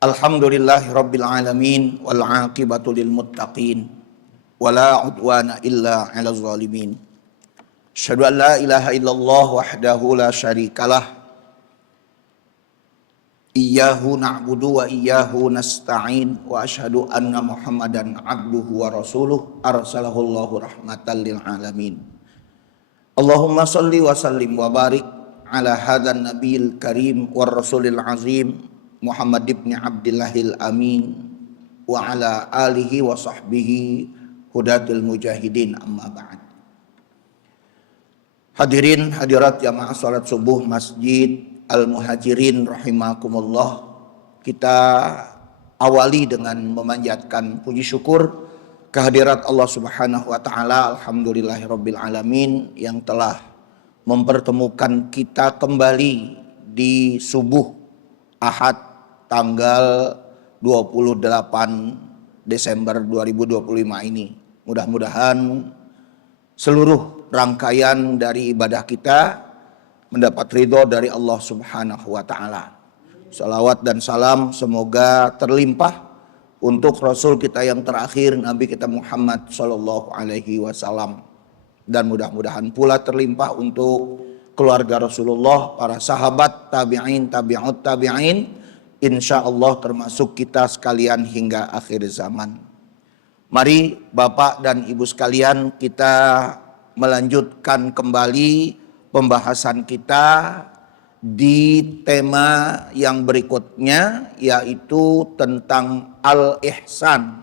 Alhamdulillahirabbil alamin wal 'aqibatu lil muttaqin wala 'udwana illa 'alal zalimin. Asyhadu an la ilaha illallah wahdahu la syarikalah. Iyyahu na'budu wa iyyahu nasta'in wa asyhadu anna Muhammadan 'abduhu wa rasuluh arsalahullahu rahmatan lil alamin. Allahumma shalli wa sallim wa barik ala hadzal nabiyil karim war rasulil azim Muhammad ibn Abdillahil Amin wa ala alihi wa sahbihi hudatil mujahidin, amma ba'd. Hadirin hadirat jamaah salat subuh Masjid Al-Muhajirin rahimakumullah. Kita awali dengan memanjatkan puji syukur kehadirat Allah Subhanahu wa taala. Alhamdulillahirabbil alamin yang telah mempertemukan kita kembali di subuh Ahad tanggal 28 Desember 2025 ini. Mudah-mudahan seluruh rangkaian dari ibadah kita mendapat ridho dari Allah Subhanahu wa taala. Salawat dan salam semoga terlimpah untuk Rasul kita yang terakhir, Nabi kita Muhammad sallallahu alaihi wasallam, dan mudah-mudahan pula terlimpah untuk keluarga Rasulullah, para sahabat, tabi'in, tabi'ut tabi'in, insya Allah termasuk kita sekalian hingga akhir zaman. Mari Bapak dan Ibu sekalian, kita melanjutkan kembali pembahasan kita di tema yang berikutnya, yaitu tentang al-ihsan.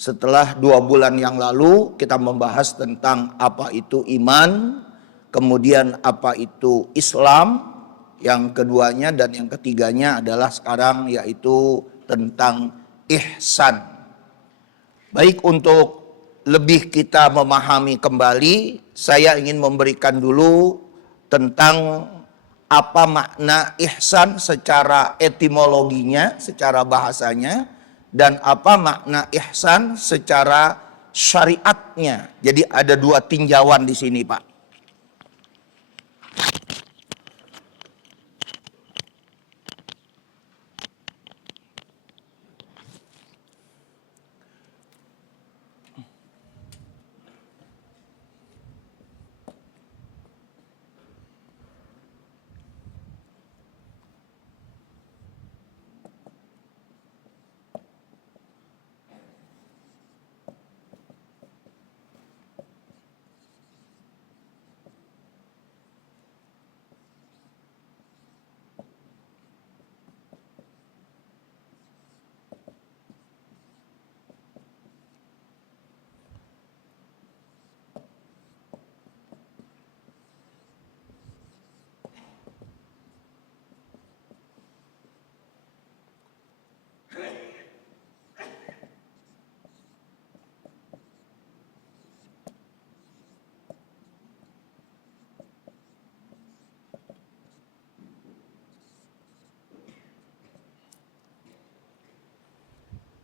Setelah 2 bulan yang lalu kita membahas tentang apa itu iman, kemudian apa itu Islam, yang keduanya dan yang ketiganya adalah sekarang yaitu tentang ihsan. Baik, untuk lebih kita memahami kembali, saya ingin memberikan dulu tentang apa makna ihsan secara etimologinya, secara bahasanya, dan apa makna ihsan secara syariatnya. Jadi ada 2 tinjauan di sini, Pak.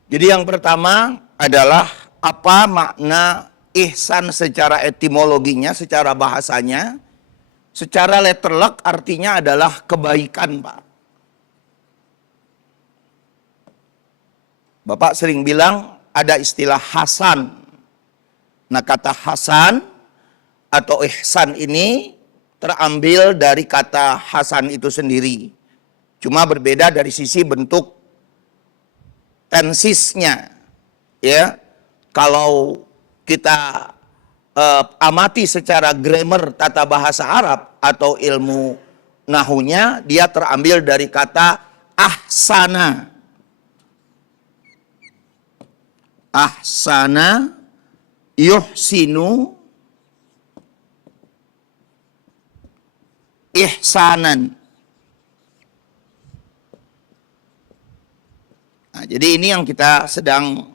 Jadi yang pertama adalah apa makna ihsan secara etimologinya, secara bahasanya. Secara letterlek artinya adalah kebaikan, Pak. Bapak sering bilang ada istilah hasan. Nah, kata hasan atau ihsan ini terambil dari kata hasan itu sendiri. Cuma berbeda dari sisi bentuk tensisnya, ya. Kalau kita amati secara grammar tata bahasa Arab atau ilmu nahunya, dia terambil dari kata ahsana. Ahsana yuhsinu ihsanan. Nah, jadi ini yang kita sedang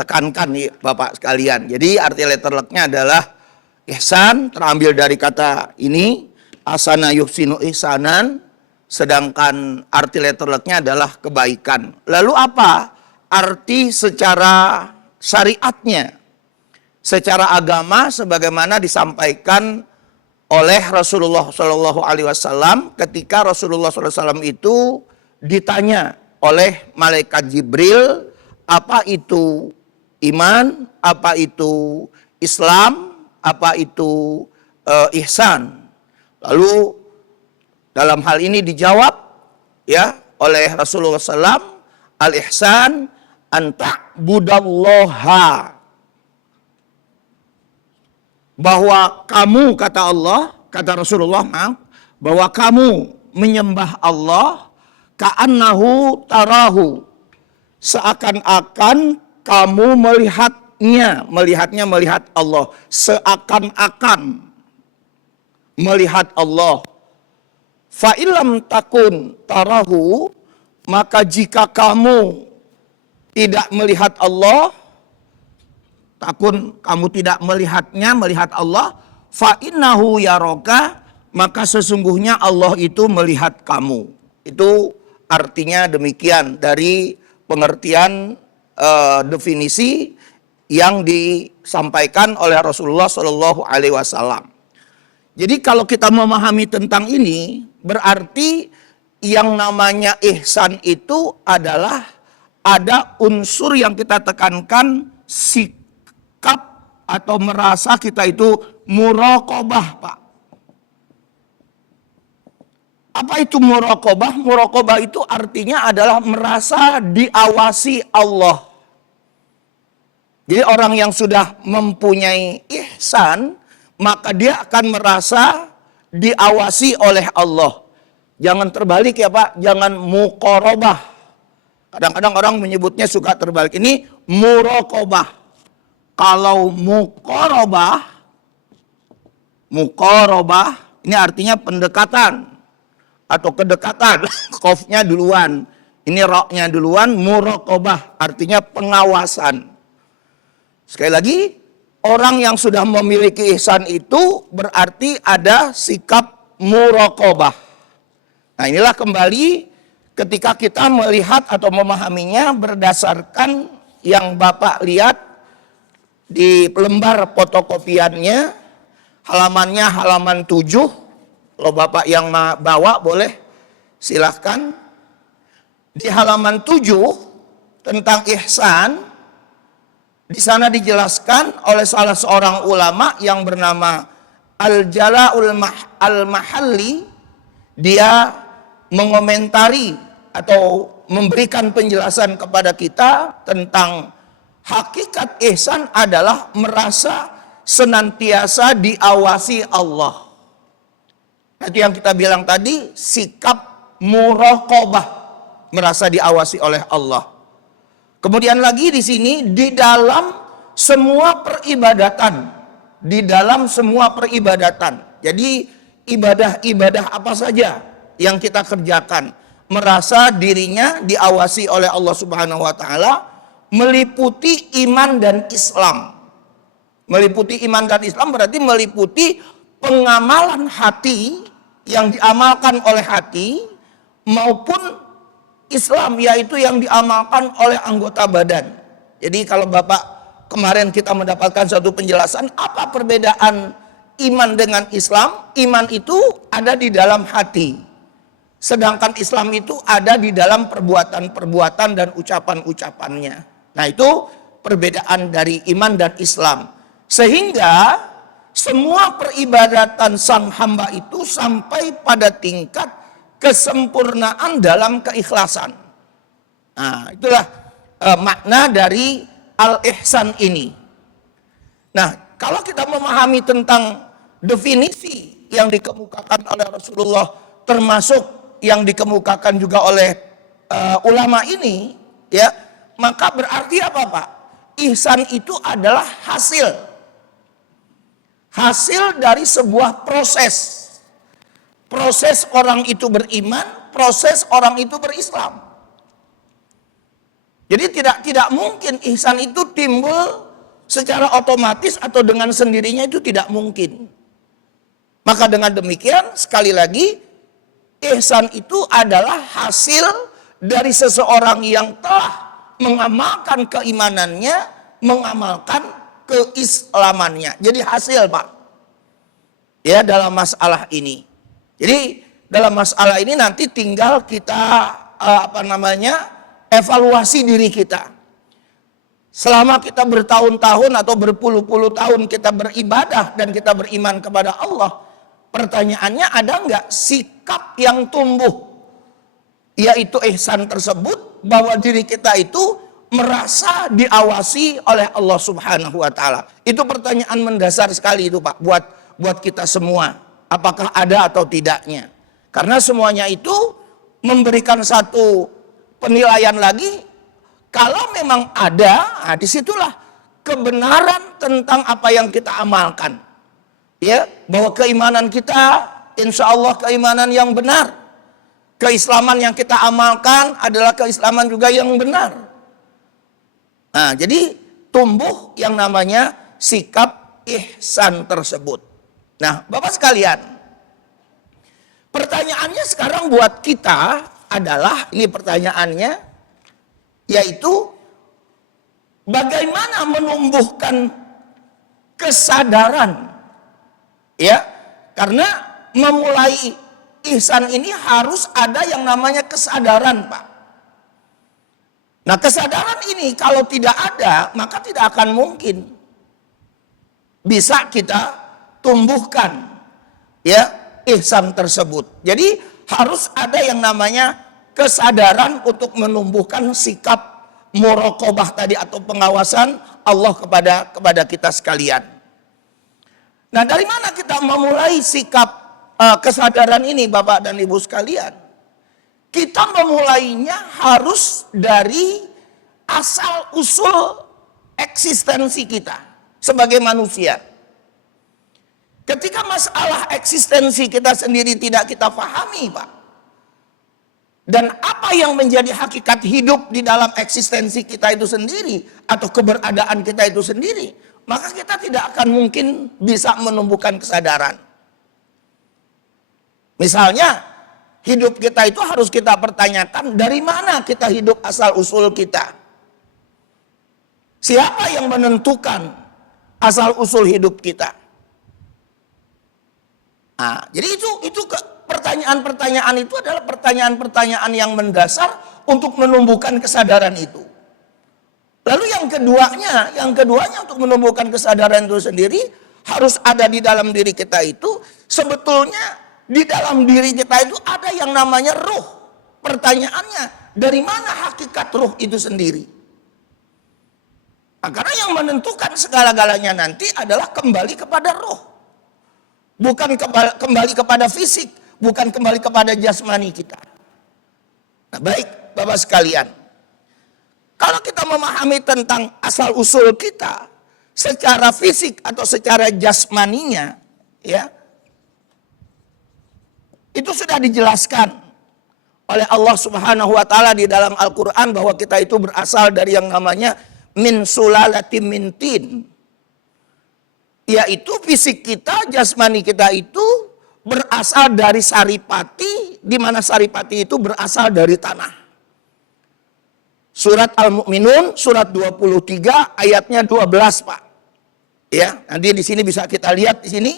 tekankan nih Bapak sekalian. Jadi arti letterleknya adalah ihsan terambil dari kata ini, asana yuhsinu ihsanan, sedangkan arti letterleknya adalah kebaikan. Lalu apa arti secara syariatnya? Secara agama sebagaimana disampaikan oleh Rasulullah SAW ketika Rasulullah SAW itu ditanya oleh malaikat Jibril apa itu iman, apa itu Islam, apa itu ihsan. Lalu dalam hal ini dijawab ya oleh Rasulullah SAW, al-ihsan anta'budallaha, bahwa kamu, kata Allah, kata Rasulullah, bahwa kamu menyembah Allah ka'annahu tarahu, seakan-akan kamu melihatnya melihat Allah, seakan-akan melihat Allah. Fa illam takun tarahu, maka jika kamu tidak melihat Allah, takun kamu tidak melihatnya, melihat Allah, fa innahu yaraka, maka sesungguhnya Allah itu melihat kamu. Itu artinya demikian dari pengertian definisi yang disampaikan oleh Rasulullah Shallallahu Alaihi Wasallam. Jadi kalau kita memahami tentang ini, berarti yang namanya ihsan itu adalah ada unsur yang kita tekankan, sikap atau merasa kita itu muraqabah, Pak. Apa itu muraqabah? Muraqabah itu artinya adalah merasa diawasi Allah. Jadi orang yang sudah mempunyai ihsan, maka dia akan merasa diawasi oleh Allah. Jangan terbalik ya Pak, jangan muqarabah. Kadang-kadang orang menyebutnya suka terbalik. Ini muraqabah. Kalau muqarabah ini artinya pendekatan atau kedekatan. Qafnya duluan, ini ra-nya duluan. Muraqabah artinya pengawasan. Sekali lagi, orang yang sudah memiliki ihsan itu berarti ada sikap muraqabah. Nah, inilah kembali ketika kita melihat atau memahaminya berdasarkan yang Bapak lihat di lembar fotokopiannya, halamannya halaman 7. Kalau Bapak yang bawa boleh silahkan. Di halaman 7 tentang ihsan, di sana dijelaskan oleh salah seorang ulama yang bernama Al-Jala'ul Al-Mahalli. Dia mengomentari atau memberikan penjelasan kepada kita tentang hakikat ihsan adalah merasa senantiasa diawasi Allah. Itu yang kita bilang tadi, sikap muraqabah, merasa diawasi oleh Allah. Kemudian lagi di sini, di dalam semua peribadatan, jadi ibadah-ibadah apa saja yang kita kerjakan, merasa dirinya diawasi oleh Allah Subhanahu wa taala, meliputi iman dan Islam. Meliputi iman dan Islam berarti meliputi pengamalan hati yang diamalkan oleh hati maupun Islam, yaitu yang diamalkan oleh anggota badan. Jadi kalau Bapak kemarin kita mendapatkan satu penjelasan apa perbedaan iman dengan Islam. Iman itu ada di dalam hati, sedangkan Islam itu ada di dalam perbuatan-perbuatan dan ucapan-ucapannya. Nah, itu perbedaan dari iman dan Islam. Sehingga semua peribadatan sang hamba itu sampai pada tingkat kesempurnaan dalam keikhlasan. Nah, itulah makna dari al-ihsan ini. Nah, kalau kita memahami tentang definisi yang dikemukakan oleh Rasulullah, termasuk yang dikemukakan juga oleh ulama ini, ya, maka berarti apa, Pak? Ihsan itu adalah hasil dari sebuah proses. Proses orang itu beriman, proses orang itu berislam. Jadi tidak mungkin ihsan itu timbul secara otomatis atau dengan sendirinya, itu tidak mungkin. Maka dengan demikian, sekali lagi, ihsan itu adalah hasil dari seseorang yang telah mengamalkan keimanannya, mengamalkan keislamannya. Jadi hasil, Pak. Ya, dalam masalah ini. Jadi dalam masalah ini nanti tinggal kita evaluasi diri kita. Selama kita bertahun-tahun atau berpuluh-puluh tahun kita beribadah dan kita beriman kepada Allah, pertanyaannya ada nggak sikap yang tumbuh, yaitu ihsan tersebut, bahwa diri kita itu merasa diawasi oleh Allah Subhanahu wa taala. Itu pertanyaan mendasar sekali itu, Pak, buat kita semua. Apakah ada atau tidaknya? Karena semuanya itu memberikan satu penilaian lagi. Kalau memang ada, nah disitulah kebenaran tentang apa yang kita amalkan. Ya, bahwa keimanan kita, insya Allah keimanan yang benar. Keislaman yang kita amalkan adalah keislaman juga yang benar. Nah, jadi tumbuh yang namanya sikap ihsan tersebut. Nah, Bapak sekalian, pertanyaannya sekarang buat kita adalah, ini pertanyaannya, yaitu bagaimana menumbuhkan kesadaran, ya, karena memulai ihsan ini harus ada yang namanya kesadaran, Pak. Nah, kesadaran ini kalau tidak ada, maka tidak akan mungkin bisa kita tumbuhkan, ya, ihsan tersebut. Jadi harus ada yang namanya kesadaran untuk menumbuhkan sikap muraqabah tadi atau pengawasan Allah kepada kita sekalian. Nah, dari mana kita memulai sikap kesadaran ini, Bapak dan Ibu sekalian? Kita memulainya harus dari asal usul eksistensi kita sebagai manusia. Ketika masalah eksistensi kita sendiri tidak kita pahami, Pak, dan apa yang menjadi hakikat hidup di dalam eksistensi kita itu sendiri atau keberadaan kita itu sendiri, maka kita tidak akan mungkin bisa menumbuhkan kesadaran. Misalnya, hidup kita itu harus kita pertanyakan dari mana kita hidup, asal usul kita. Siapa yang menentukan asal usul hidup kita? Nah, jadi itu pertanyaan-pertanyaan itu adalah pertanyaan-pertanyaan yang mendasar untuk menumbuhkan kesadaran itu. Lalu yang keduanya untuk menumbuhkan kesadaran itu sendiri harus ada di dalam diri kita itu. Sebetulnya di dalam diri kita itu ada yang namanya ruh. Pertanyaannya, dari mana hakikat ruh itu sendiri? Nah, karena yang menentukan segala-galanya nanti adalah kembali kepada ruh. Bukan kembali kepada fisik, bukan kembali kepada jasmani kita. Nah, baik Bapak sekalian, kalau kita memahami tentang asal usul kita secara fisik atau secara jasmaninya, ya, itu sudah dijelaskan oleh Allah Subhanahu wa taala di dalam Al-Qur'an bahwa kita itu berasal dari yang namanya min sulalatin min tin. Yaitu fisik kita, jasmani kita itu berasal dari saripati, di mana saripati itu berasal dari tanah. Surat Al-Mu'minun surat 23 ayatnya 12, Pak. Ya, nanti di sini bisa kita lihat di sini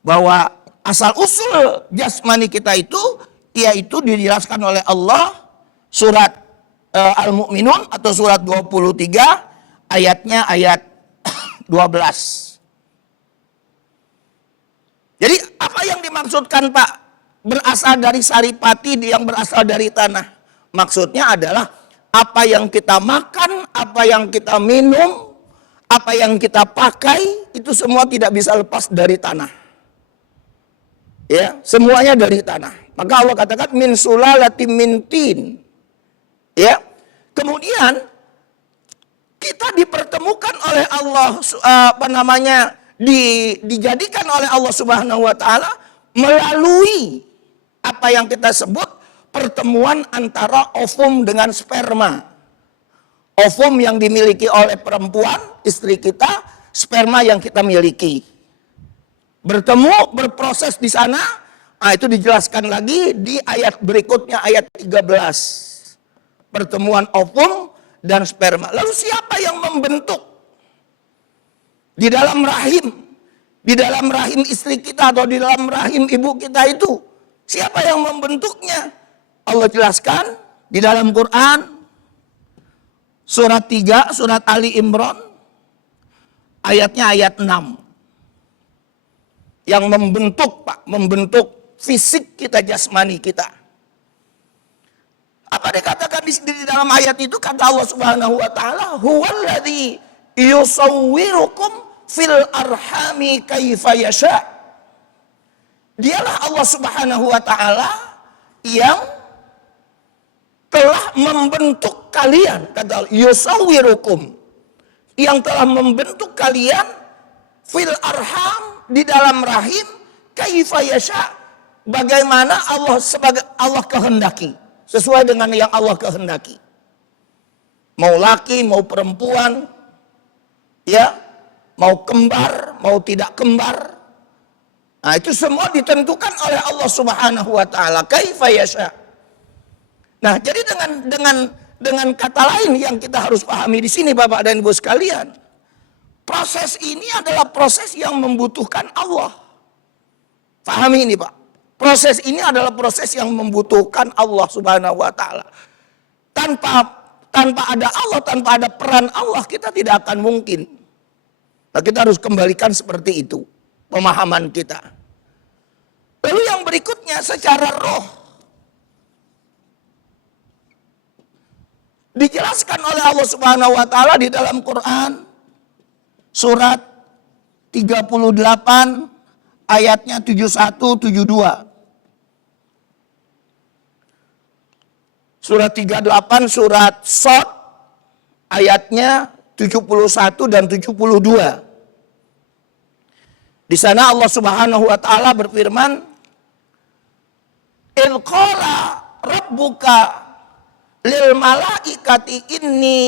bahwa asal usul jasmani kita itu yaitu dijelaskan oleh Allah surat Al-Mu'minun atau surat 23 ayatnya ayat 12. Jadi apa yang dimaksudkan, Pak, berasal dari saripati yang berasal dari tanah? Maksudnya adalah apa yang kita makan, apa yang kita minum, apa yang kita pakai itu semua tidak bisa lepas dari tanah. Ya, semuanya dari tanah. Maka Allah katakan min sulalatin min tin. Ya. Kemudian kita dipertemukan oleh Allah dijadikan oleh Allah Subhanahu wa taala melalui apa yang kita sebut pertemuan antara ovum dengan sperma. Ovum yang dimiliki oleh perempuan, istri kita, sperma yang kita miliki. Bertemu, berproses di sana. Nah, itu dijelaskan lagi di ayat berikutnya, ayat 13. Pertemuan ovum dan sperma. Lalu siapa yang membentuk? Di dalam rahim istri kita atau di dalam rahim ibu kita itu, siapa yang membentuknya? Allah jelaskan di dalam Quran surat 3, surat Ali Imran, ayatnya ayat 6. Yang membentuk, Pak, membentuk fisik kita, jasmani kita. Apa dikatakan di dalam ayat itu? Kata Allah Subhanahu wa taala, "Huwallazi yusawwirukum fil arhami kaifa yasha." Dialah Allah Subhanahu wa taala yang telah membentuk kalian, kata yusawwirukum, yang telah membentuk kalian fil arham, di dalam rahim, kaifa yasha, bagaimana Allah kehendaki, sesuai dengan yang Allah kehendaki. Mau laki, mau perempuan, ya, mau kembar, mau tidak kembar. Nah, itu semua ditentukan oleh Allah Subhanahu wa taala, kaifa yasha. Nah, jadi dengan kata lain yang kita harus pahami di sini, Bapak dan Ibu sekalian, proses ini adalah proses yang membutuhkan Allah. Pahami ini, Pak. Proses ini adalah proses yang membutuhkan Allah Subhanahu wa taala. Tanpa ada Allah, tanpa ada peran Allah, kita tidak akan mungkin. Nah, kita harus kembalikan seperti itu pemahaman kita. Lalu yang berikutnya secara roh, dijelaskan oleh Allah Subhanahu wa taala di dalam Quran surat 38 ayatnya 71 72. Surat 38 surat Shad ayatnya 71 dan 72. Di sana Allah Subhanahu wa taala berfirman, "Il qala rabbuka lil malaikati inni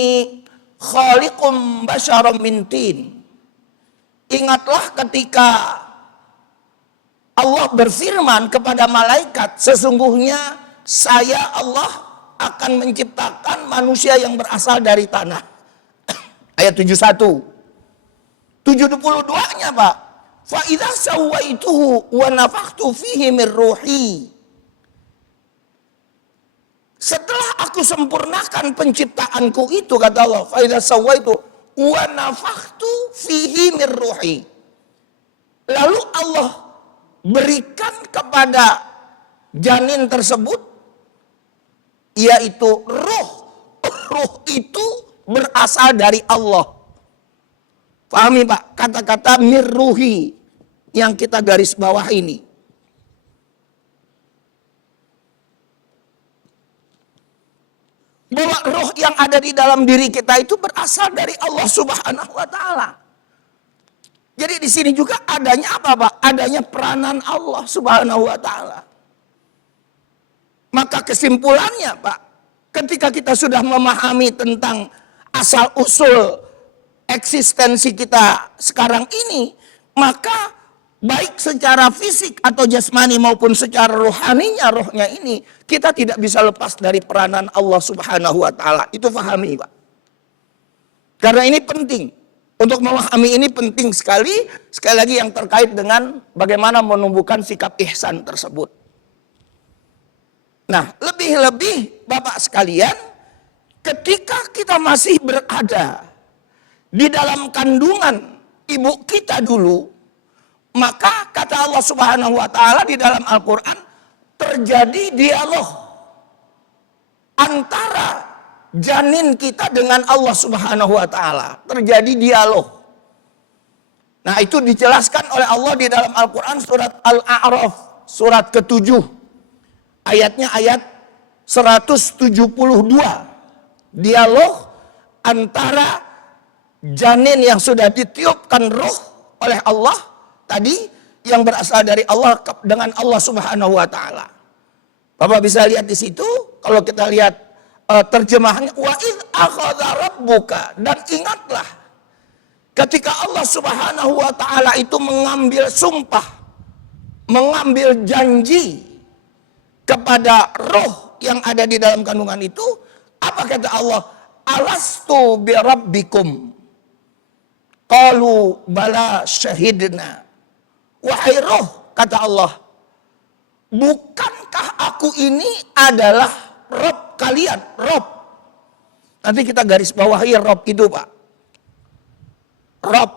khaliqum basyaram min tin." Ingatlah ketika Allah berfirman kepada malaikat, sesungguhnya saya Allah akan menciptakan manusia yang berasal dari tanah. Ayat 71. 72-nya, Pak. Fa idza sawaituhu wa nafakhtu fihi min ruhi. Setelah aku sempurnakan penciptaanku itu, kata Allah, fa idza sawaitu wa nafakhtu fihi min ruhi. Lalu Allah berikan kepada janin tersebut, yaitu ruh. Ruh itu berasal dari Allah. Pahami, Pak, kata-kata mirruhi yang kita garis bawah ini. Bahwa roh yang ada di dalam diri kita itu berasal dari Allah Subhanahu wa taala. Jadi di sini juga adanya apa, Pak? Adanya peranan Allah Subhanahu wa taala. Maka kesimpulannya, Pak, ketika kita sudah memahami tentang asal-usul eksistensi kita sekarang ini, maka baik secara fisik atau jasmani maupun secara rohaninya, rohnya ini, kita tidak bisa lepas dari peranan Allah Subhanahu wa taala. Itu pahami, Pak. Karena ini penting. Untuk memahami ini penting sekali lagi yang terkait dengan bagaimana menumbuhkan sikap ihsan tersebut. Nah, lebih-lebih Bapak sekalian, ketika kita masih berada di dalam kandungan ibu kita dulu, maka kata Allah Subhanahu wa taala di dalam Al-Qur'an, terjadi dialog antara janin kita dengan Allah Subhanahu wa taala. Terjadi dialog. Nah, itu dijelaskan oleh Allah di dalam Al-Qur'an surat Al-A'raf, surat ke-7. Ayatnya ayat 172. Dialog antara janin yang sudah ditiupkan roh oleh Allah tadi, yang berasal dari Allah dengan Allah Subhanahu wa taala. Bapak bisa lihat di situ, kalau kita lihat terjemahannya, wa id akhadha rabbuka, dan ingatlah ketika Allah Subhanahu wa taala itu mengambil sumpah, mengambil janji kepada roh yang ada di dalam kandungan itu. Apa kata Allah? Alastu bi rabbikum. Qalu bala syahidna. Wahai roh, kata Allah, bukankah aku ini adalah Rabb kalian, Rob. Nanti kita garis bawahi Rob itu, Pak. Rob.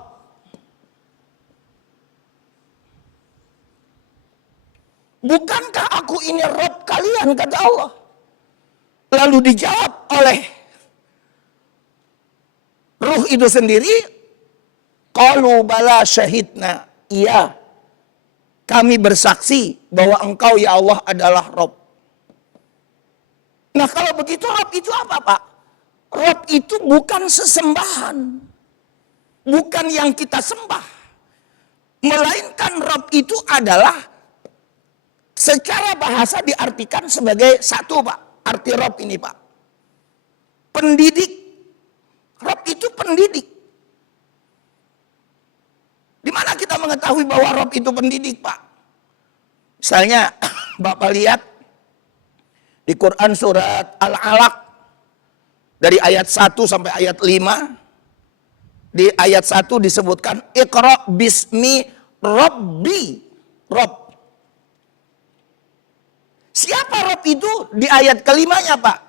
Bukankah aku ini Rob kalian, kata Allah. Lalu dijawab oleh ruh itu sendiri, qalu bala syahidna. Iya, kami bersaksi bahwa engkau ya Allah adalah Rob. Nah kalau begitu Rob itu apa, Pak? Rob itu bukan sesembahan. Bukan yang kita sembah. Melainkan Rob itu adalah secara bahasa diartikan sebagai satu, Pak. Arti Rob ini, Pak. Pendidik. Rob itu pendidik. Di mana kita mengetahui bahwa Rob itu pendidik, Pak? Misalnya, Bapak lihat di Quran surat Al-Alaq dari ayat 1 sampai ayat 5. Di ayat 1 disebutkan Iqra bismi Rabbi. Rob. Siapa Rob itu? Di ayat kelimanya, Pak.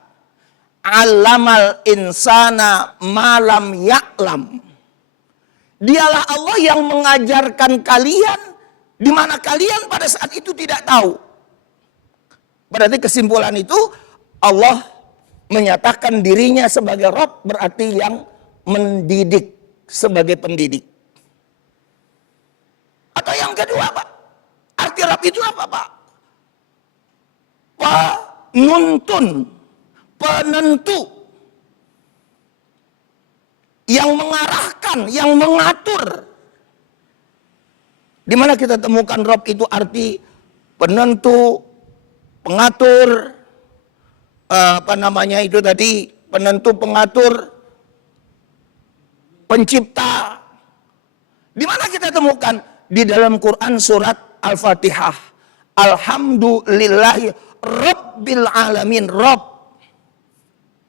Allamal insana malam ya'lam. Dialah Allah yang mengajarkan kalian di mana kalian pada saat itu tidak tahu. Berarti kesimpulan itu Allah menyatakan dirinya sebagai Rob, berarti yang mendidik, sebagai pendidik. Atau yang kedua, Pak, arti Rob itu apa, Pak? Penuntun, penentu, yang mengarahkan, yang mengatur. Di mana kita temukan Rob itu arti penentu, pengatur, penentu, pengatur, pencipta. Di mana kita temukan? Di dalam Quran surat Al-Fatihah. Alhamdulillahi Rabbil Alamin. Rob,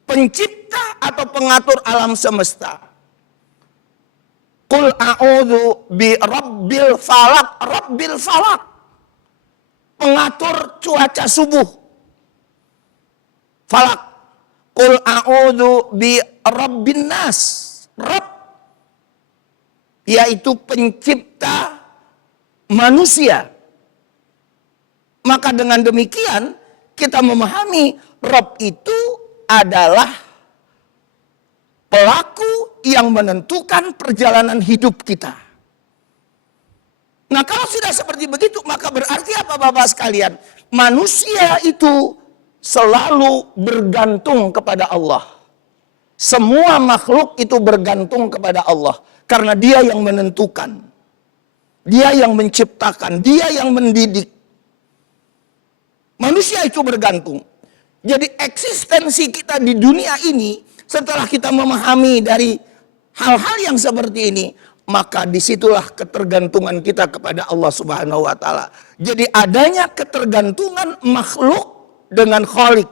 pencipta atau pengatur alam semesta. Qul a'udzu bi Rabbil Falak. Rabbil Falak, pengatur cuaca subuh. Falak. Qul a'udzu bi Rabbin Nas. Rabb, yaitu pencipta manusia. Maka dengan demikian kita memahami Rabb itu adalah pelaku yang menentukan perjalanan hidup kita. Nah kalau sudah seperti begitu, maka berarti apa Bapak sekalian? Manusia itu selalu bergantung kepada Allah. Semua makhluk itu bergantung kepada Allah. Karena dia yang menentukan. Dia yang menciptakan. Dia yang mendidik. Manusia itu bergantung. Jadi eksistensi kita di dunia ini, setelah kita memahami dari hal-hal yang seperti ini, maka disitulah ketergantungan kita kepada Allah Subhanahu wa Ta'ala. Jadi adanya ketergantungan makhluk dengan Khalik.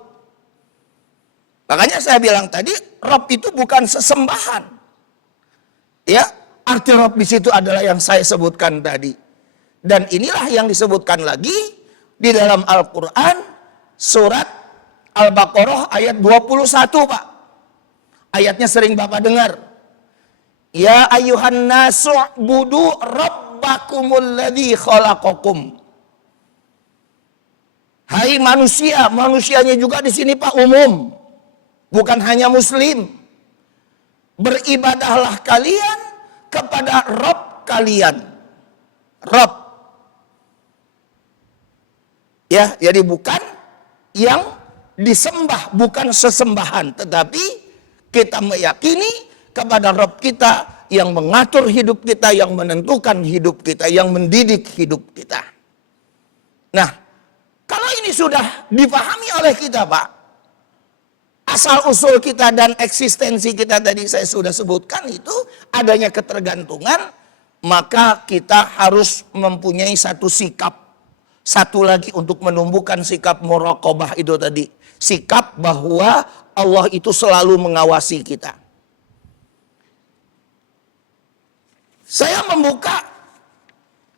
Makanya saya bilang tadi, Rob itu bukan sesembahan. Ya, arti Rob di situ adalah yang saya sebutkan tadi. Dan inilah yang disebutkan lagi di dalam Al-Quran surat Al-Baqarah ayat 21, Pak. Ayatnya sering Bapak dengar. Ya ayyuhan nasu budu rabbakumul ladzi khalaqakum. Hai manusia, manusianya juga di sini Pak umum. Bukan hanya muslim. Beribadahlah kalian kepada Rabb kalian. Rabb. Ya, jadi bukan yang disembah, bukan sesembahan, tetapi kita meyakini kepada Rabb kita yang mengatur hidup kita, yang menentukan hidup kita, yang mendidik hidup kita. Nah, kalau ini sudah dipahami oleh kita, Pak, asal-usul kita dan eksistensi kita tadi saya sudah sebutkan itu adanya ketergantungan, maka kita harus mempunyai satu sikap. Satu lagi untuk menumbuhkan sikap muraqabah itu tadi. Sikap bahwa Allah itu selalu mengawasi kita. Saya membuka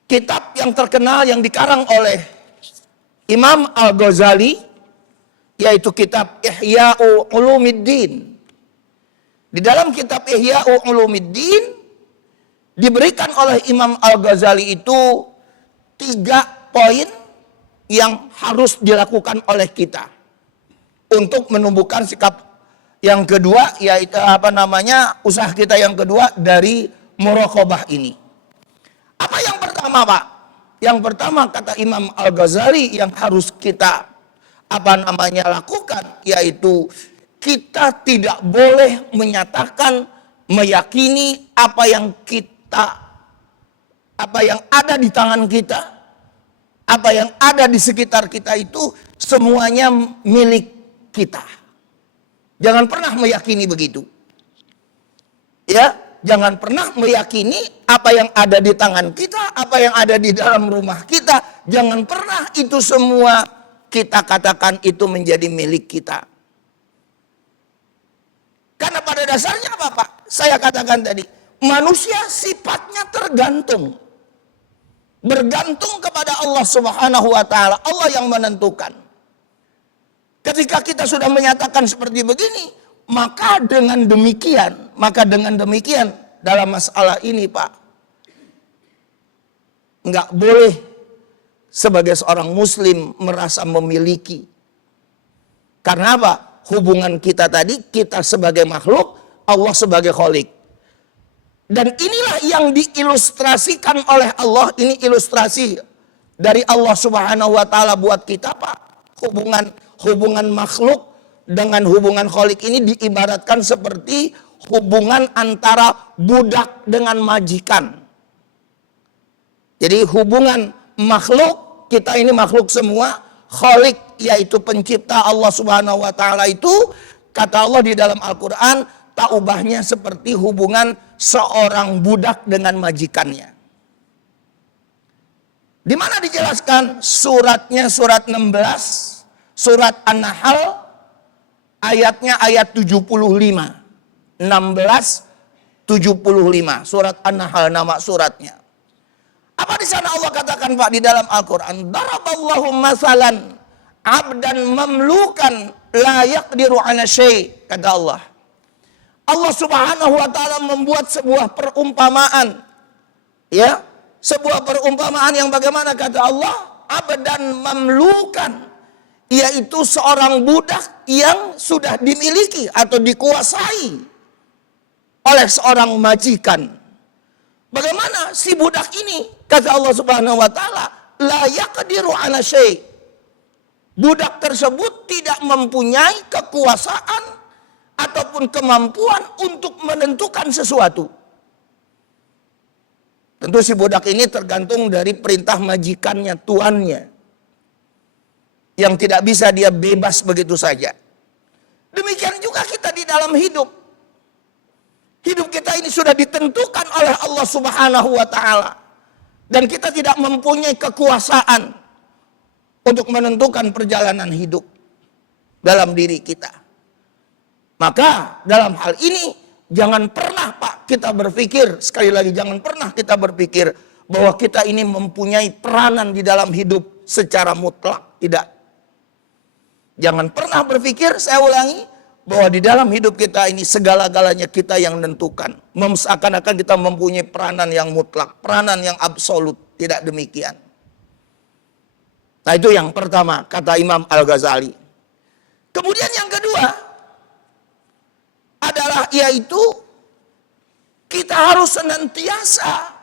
kitab yang terkenal yang dikarang oleh Imam Al-Ghazali yaitu kitab Ihya'u Ulumiddin. Di dalam kitab Ihya'u Ulumiddin diberikan oleh Imam Al-Ghazali itu 3 poin yang harus dilakukan oleh kita untuk menumbuhkan sikap yang kedua, yaitu usaha kita yang kedua dari muraqabah ini. Apa yang pertama, Pak? Yang pertama kata Imam Al-Ghazali yang harus kita lakukan, yaitu kita tidak boleh menyatakan, meyakini apa yang ada di tangan kita, apa yang ada di sekitar kita itu semuanya milik kita. Jangan pernah meyakini begitu. Ya, jangan pernah meyakini apa yang ada di tangan kita, apa yang ada di dalam rumah kita, jangan pernah itu semua kita katakan itu menjadi milik kita. Karena pada dasarnya apa, Pak? Saya katakan tadi, manusia sifatnya tergantung. Bergantung kepada Allah Subhanahu wa taala. Allah yang menentukan. Ketika kita sudah menyatakan seperti begini, maka dengan demikian dalam masalah ini, Pak, nggak boleh sebagai seorang muslim merasa memiliki. Karena apa? Hubungan kita tadi, kita sebagai makhluk, Allah sebagai khalik. Dan inilah yang diilustrasikan oleh Allah. Ini ilustrasi dari Allah Subhanahu wa taala buat kita, Pak. Hubungan makhluk dengan hubungan khalik ini diibaratkan seperti hubungan antara budak dengan majikan. Jadi hubungan makhluk, kita ini makhluk semua, khalik yaitu pencipta Allah Subhanahu wa taala itu, kata Allah di dalam Al-Qur'an, tak ubahnya seperti hubungan seorang budak dengan majikannya. Di mana dijelaskan suratnya, surat 16, surat An-Nahl, ayatnya ayat 75. 16, 75. Surat An-Nahl nama suratnya. Apa di sana Allah katakan, Pak, di dalam Al-Quran? Daraballahu masalan abdan mamlukan la yaqdiru ala syai', kata Allah. Allah Subhanahu wa taala membuat sebuah perumpamaan. Ya, sebuah perumpamaan yang bagaimana kata Allah? Abdan mamlukan, yaitu seorang budak yang sudah dimiliki atau dikuasai oleh seorang majikan. Bagaimana si budak ini? Kata Allah Subhanahu wa taala, la yaqdiru ala syai'. Budak tersebut tidak mempunyai kekuasaan ataupun kemampuan untuk menentukan sesuatu. Tentu si budak ini tergantung dari perintah majikannya, tuannya, yang tidak bisa dia bebas begitu saja. Demikian juga kita di dalam hidup. Hidup kita ini sudah ditentukan oleh Allah Subhanahu wa taala. Dan kita tidak mempunyai kekuasaan untuk menentukan perjalanan hidup dalam diri kita. Maka dalam hal ini jangan pernah, Pak, kita berpikir, sekali lagi jangan pernah kita berpikir bahwa kita ini mempunyai peranan di dalam hidup secara mutlak. Tidak. Jangan pernah berpikir, saya ulangi, bahwa di dalam hidup kita ini segala-galanya kita yang menentukan. Seakan-akan kita mempunyai peranan yang mutlak, peranan yang absolut. Tidak demikian. Nah, itu yang pertama, kata Imam Al-Ghazali. Kemudian yang kedua adalah yaitu kita harus senantiasa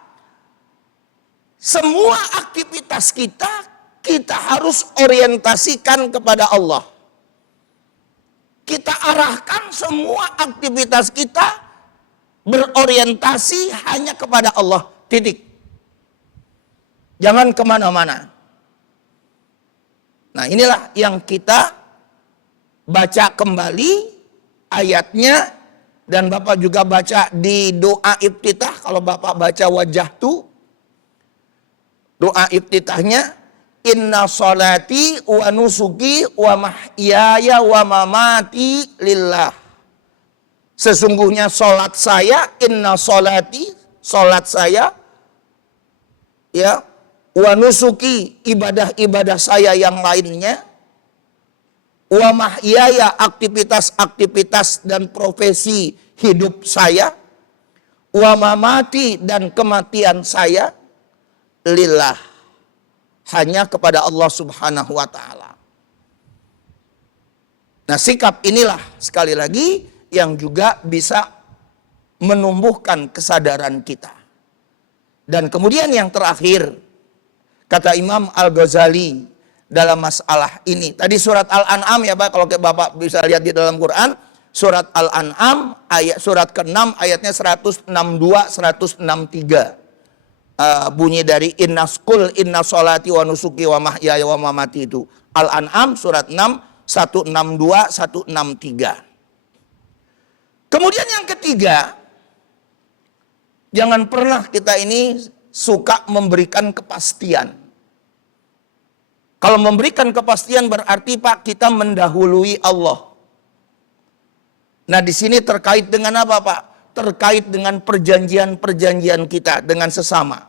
semua aktivitas kita harus orientasikan kepada Allah. Kita arahkan semua aktivitas kita berorientasi hanya kepada Allah. Titik. Jangan kemana-mana. Nah, inilah yang kita baca kembali ayatnya, dan Bapak juga baca di doa iftitah. Kalau Bapak baca wajah tu, doa iftitahnya, inna salati wa nusuki wa mahyaya wa mamati lillah. Sesungguhnya solat saya, inna salati, solat saya, ya, wa nusuki, ibadah-ibadah saya yang lainnya, wa mahyaya, aktivitas-aktivitas dan profesi hidup saya, wa mamati, dan kematian saya, lillah, hanya kepada Allah Subhanahu wa taala. Nah, sikap inilah sekali lagi yang juga bisa menumbuhkan kesadaran kita. Dan kemudian yang terakhir, kata Imam Al-Ghazali dalam masalah ini. Tadi surat Al-An'am ya Pak, kalau Bapak bisa lihat di dalam Quran, surat Al-An'am ayat surat ke-6 ayatnya 162 163. Bunyi dari innaskul inna sholati wa nusuki wa mahyaya wa mamati itu. Al-An'am surat 6 162 163. Kemudian yang ketiga, jangan pernah kita ini suka memberikan kepastian. Kalau memberikan kepastian berarti Pak kita mendahului Allah. Nah, di sini terkait dengan apa Pak? Terkait dengan perjanjian-perjanjian kita dengan sesama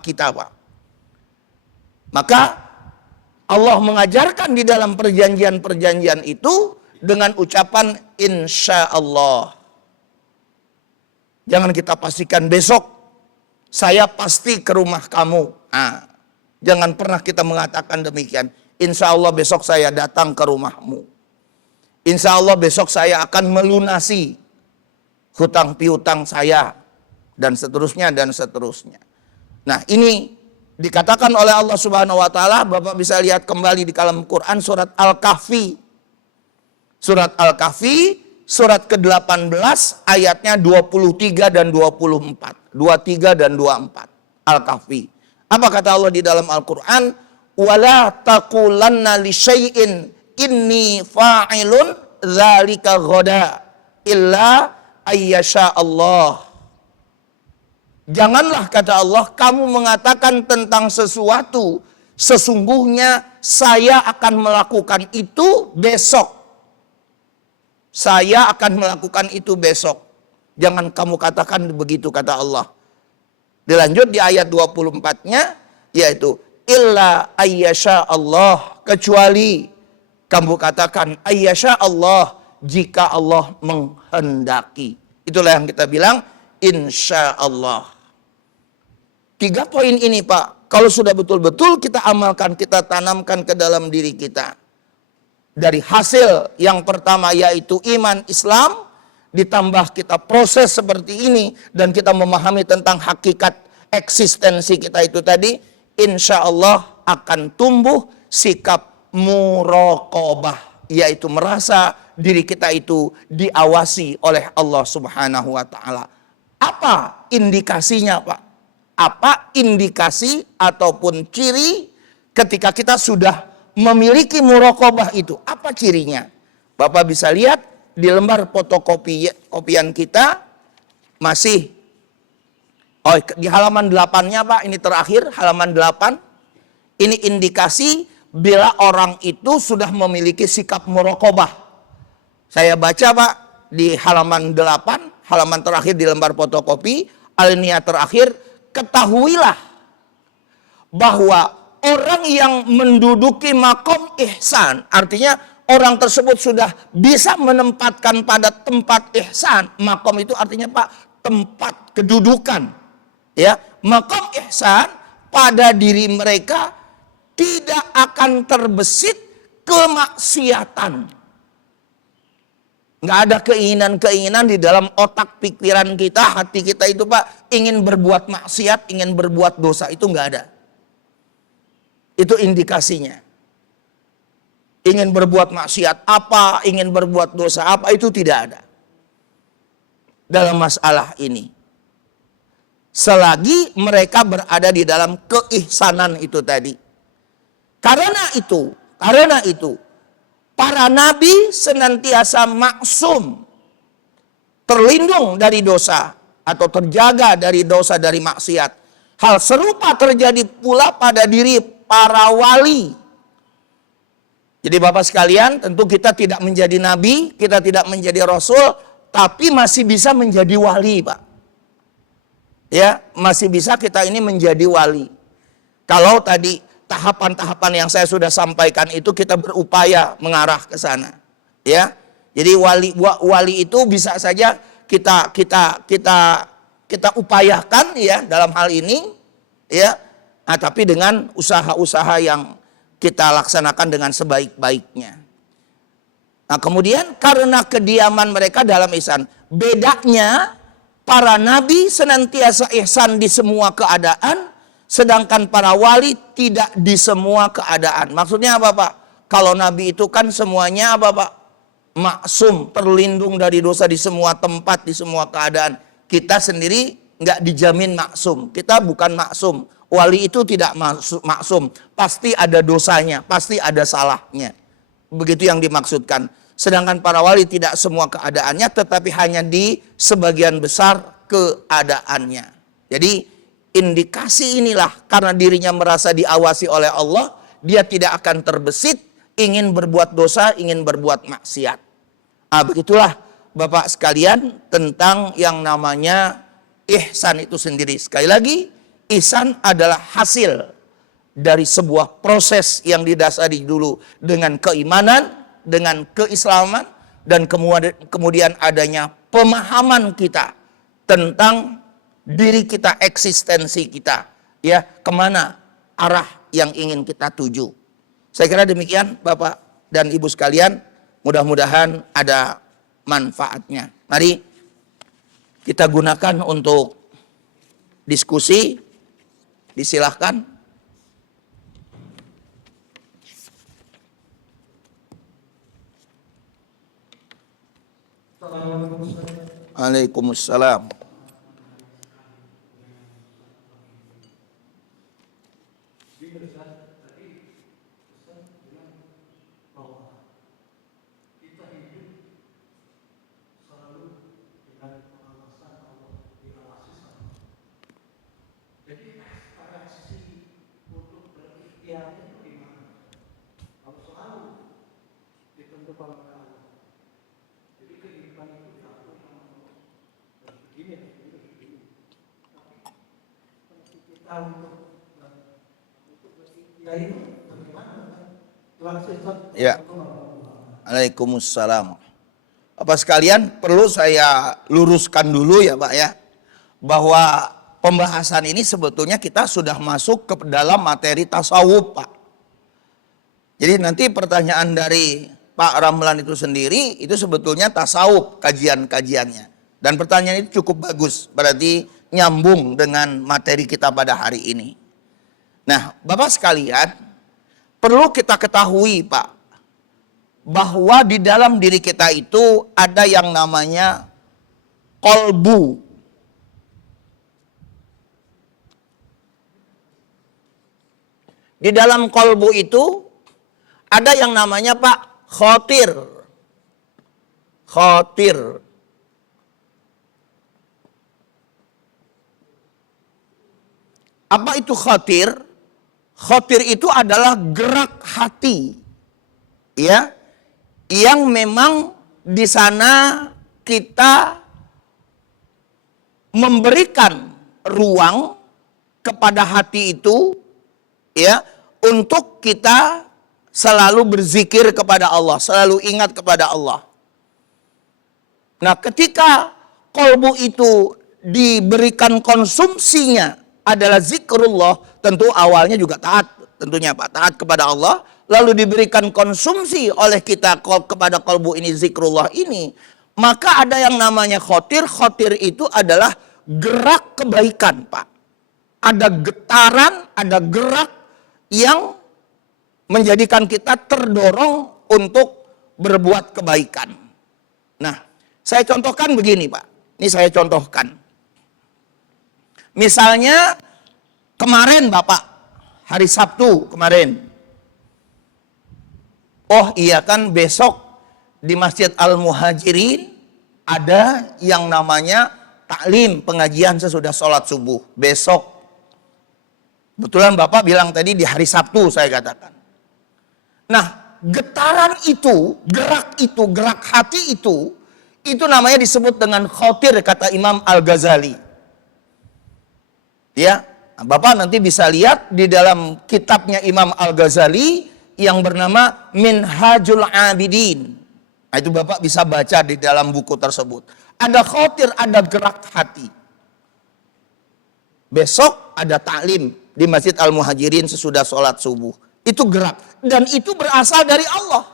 kita Pak. Maka Allah mengajarkan di dalam perjanjian-perjanjian itu dengan ucapan insya Allah. Jangan kita pastikan besok saya pasti ke rumah kamu. Jangan pernah kita mengatakan demikian. Insya Allah besok saya datang ke rumahmu. Insya Allah besok saya akan melunasi hutang piutang saya. Dan seterusnya dan seterusnya. Nah, ini dikatakan oleh Allah Subhanahu wa taala. Bapak bisa lihat kembali di dalam Quran surat Al-Kahfi. Surat Al-Kahfi surat ke-18 ayatnya 23 dan 24. 23 dan 24. Al-Kahfi. Apa kata Allah di dalam Al-Quran? Wala taqulanna li syai'in inni fa'ilun dzalika ghoda illa ayyasha Allah. Janganlah kata Allah kamu mengatakan tentang sesuatu sesungguhnya saya akan melakukan itu besok. Saya akan melakukan itu besok. Jangan kamu katakan begitu kata Allah. Dilanjut di ayat 24-nya yaitu illa ayyasha Allah, kecuali kamu katakan ayyasha Allah jika Allah menghendaki. Itulah yang kita bilang insya Allah. 3 poin ini Pak, kalau sudah betul-betul kita amalkan, kita tanamkan ke dalam diri kita. Dari hasil yang pertama yaitu iman Islam, ditambah kita proses seperti ini dan kita memahami tentang hakikat eksistensi kita itu tadi, insya Allah akan tumbuh sikap muraqabah, yaitu merasa diri kita itu diawasi oleh Allah Subhanahu wa taala. Apa indikasinya Pak? Apa indikasi ataupun ciri ketika kita sudah memiliki muraqabah itu? Apa cirinya? Bapak bisa lihat di lembar fotokopian kita masih di halaman 8-nya Pak, ini terakhir halaman 8. Ini indikasi bila orang itu sudah memiliki sikap muraqabah. Saya baca Pak di halaman 8, halaman terakhir di lembar fotokopi, alinea terakhir, ketahuilah bahwa orang yang menduduki makom ihsan, artinya orang tersebut sudah bisa menempatkan pada tempat ihsan. Makom itu artinya Pak, tempat kedudukan. Ya, makom ihsan pada diri mereka tidak akan terbesit kemaksiatan. Nggak ada keinginan-keinginan di dalam otak pikiran kita, hati kita itu Pak, ingin berbuat maksiat, ingin berbuat dosa, itu nggak ada. Itu indikasinya. Ingin berbuat maksiat apa, ingin berbuat dosa apa, itu tidak ada dalam masalah ini. Selagi mereka berada di dalam keihsanan itu tadi. Karena itu, para nabi senantiasa maksum, terlindung dari dosa atau terjaga dari dosa, dari maksiat. Hal serupa terjadi pula pada diri para wali. Jadi Bapak sekalian, tentu kita tidak menjadi nabi, kita tidak menjadi rasul, tapi masih bisa menjadi wali Pak. Ya, masih bisa kita ini menjadi wali. Kalau tadi tahapan-tahapan yang saya sudah sampaikan itu kita berupaya mengarah ke sana. Ya. Jadi wali itu bisa saja kita upayakan ya dalam hal ini ya. Nah, tapi dengan usaha-usaha yang kita laksanakan dengan sebaik-baiknya. Nah, kemudian karena kediaman mereka dalam ihsan, bedanya para nabi senantiasa ihsan di semua keadaan, sedangkan para wali tidak di semua keadaan. Maksudnya apa, Pak? Kalau nabi itu kan semuanya apa, Pak? Maksum, terlindung dari dosa di semua tempat, di semua keadaan. Kita sendiri nggak dijamin maksum. Kita bukan maksum. Wali itu tidak maksum. Pasti ada dosanya, pasti ada salahnya. Begitu yang dimaksudkan. Sedangkan para wali tidak semua keadaannya, tetapi hanya di sebagian besar keadaannya. Jadi indikasi inilah karena dirinya merasa diawasi oleh Allah, dia tidak akan terbesit, ingin berbuat dosa, ingin berbuat maksiat. Nah, begitulah Bapak sekalian tentang yang namanya ihsan itu sendiri. Sekali lagi, ihsan adalah hasil dari sebuah proses yang didasari dulu dengan keimanan, dengan keislaman, dan kemudian adanya pemahaman kita tentang diri kita, eksistensi kita, ya, kemana arah yang ingin kita tuju. Saya kira demikian Bapak dan Ibu sekalian, mudah-mudahan ada manfaatnya. Mari kita gunakan untuk diskusi, disilahkan. Waalaikumsalam. Ya. Waalaikumsalam. Bapak sekalian, perlu saya luruskan dulu ya Pak ya, bahwa pembahasan ini sebetulnya kita sudah masuk ke dalam materi tasawuf Pak. Jadi nanti pertanyaan dari Pak Ramlan itu sendiri, itu sebetulnya tasawuf kajian-kajiannya. Dan pertanyaan itu cukup bagus, berarti nyambung dengan materi kita pada hari ini. Nah, Bapak sekalian, perlu kita ketahui Pak, bahwa di dalam diri kita itu ada yang namanya kolbu. Di dalam kolbu itu ada yang namanya Pak khotir. Khotir. Apa itu khotir? Khotir itu adalah gerak hati. Ya. Yang memang di sana kita memberikan ruang kepada hati itu ya untuk kita selalu berzikir kepada Allah, selalu ingat kepada Allah. Nah, ketika kolbu itu diberikan konsumsinya adalah zikrullah, tentu awalnya juga taat, tentunya Pak, taat kepada Allah, lalu diberikan konsumsi oleh kita kepada kolbu ini, zikrullah ini, maka ada yang namanya khotir. Khotir itu adalah gerak kebaikan Pak. Ada getaran, ada gerak yang menjadikan kita terdorong untuk berbuat kebaikan. Nah, saya contohkan begini Pak. Ini saya contohkan. Misalnya kemarin Bapak, hari Sabtu kemarin. Oh iya kan besok di Masjid Al-Muhajirin ada yang namanya taklim, pengajian sesudah sholat subuh. Besok. Betulan Bapak bilang tadi di hari Sabtu saya katakan. Nah, getaran itu, gerak hati itu namanya disebut dengan khotir kata Imam Al-Ghazali. Ya, Bapak nanti bisa lihat di dalam kitabnya Imam Al-Ghazali yang bernama Minhajul Abidin. Nah, itu Bapak bisa baca di dalam buku tersebut. Ada khotir, ada gerak hati. Besok ada taklim di Masjid Al-Muhajirin sesudah sholat subuh. Itu gerak. Dan itu berasal dari Allah.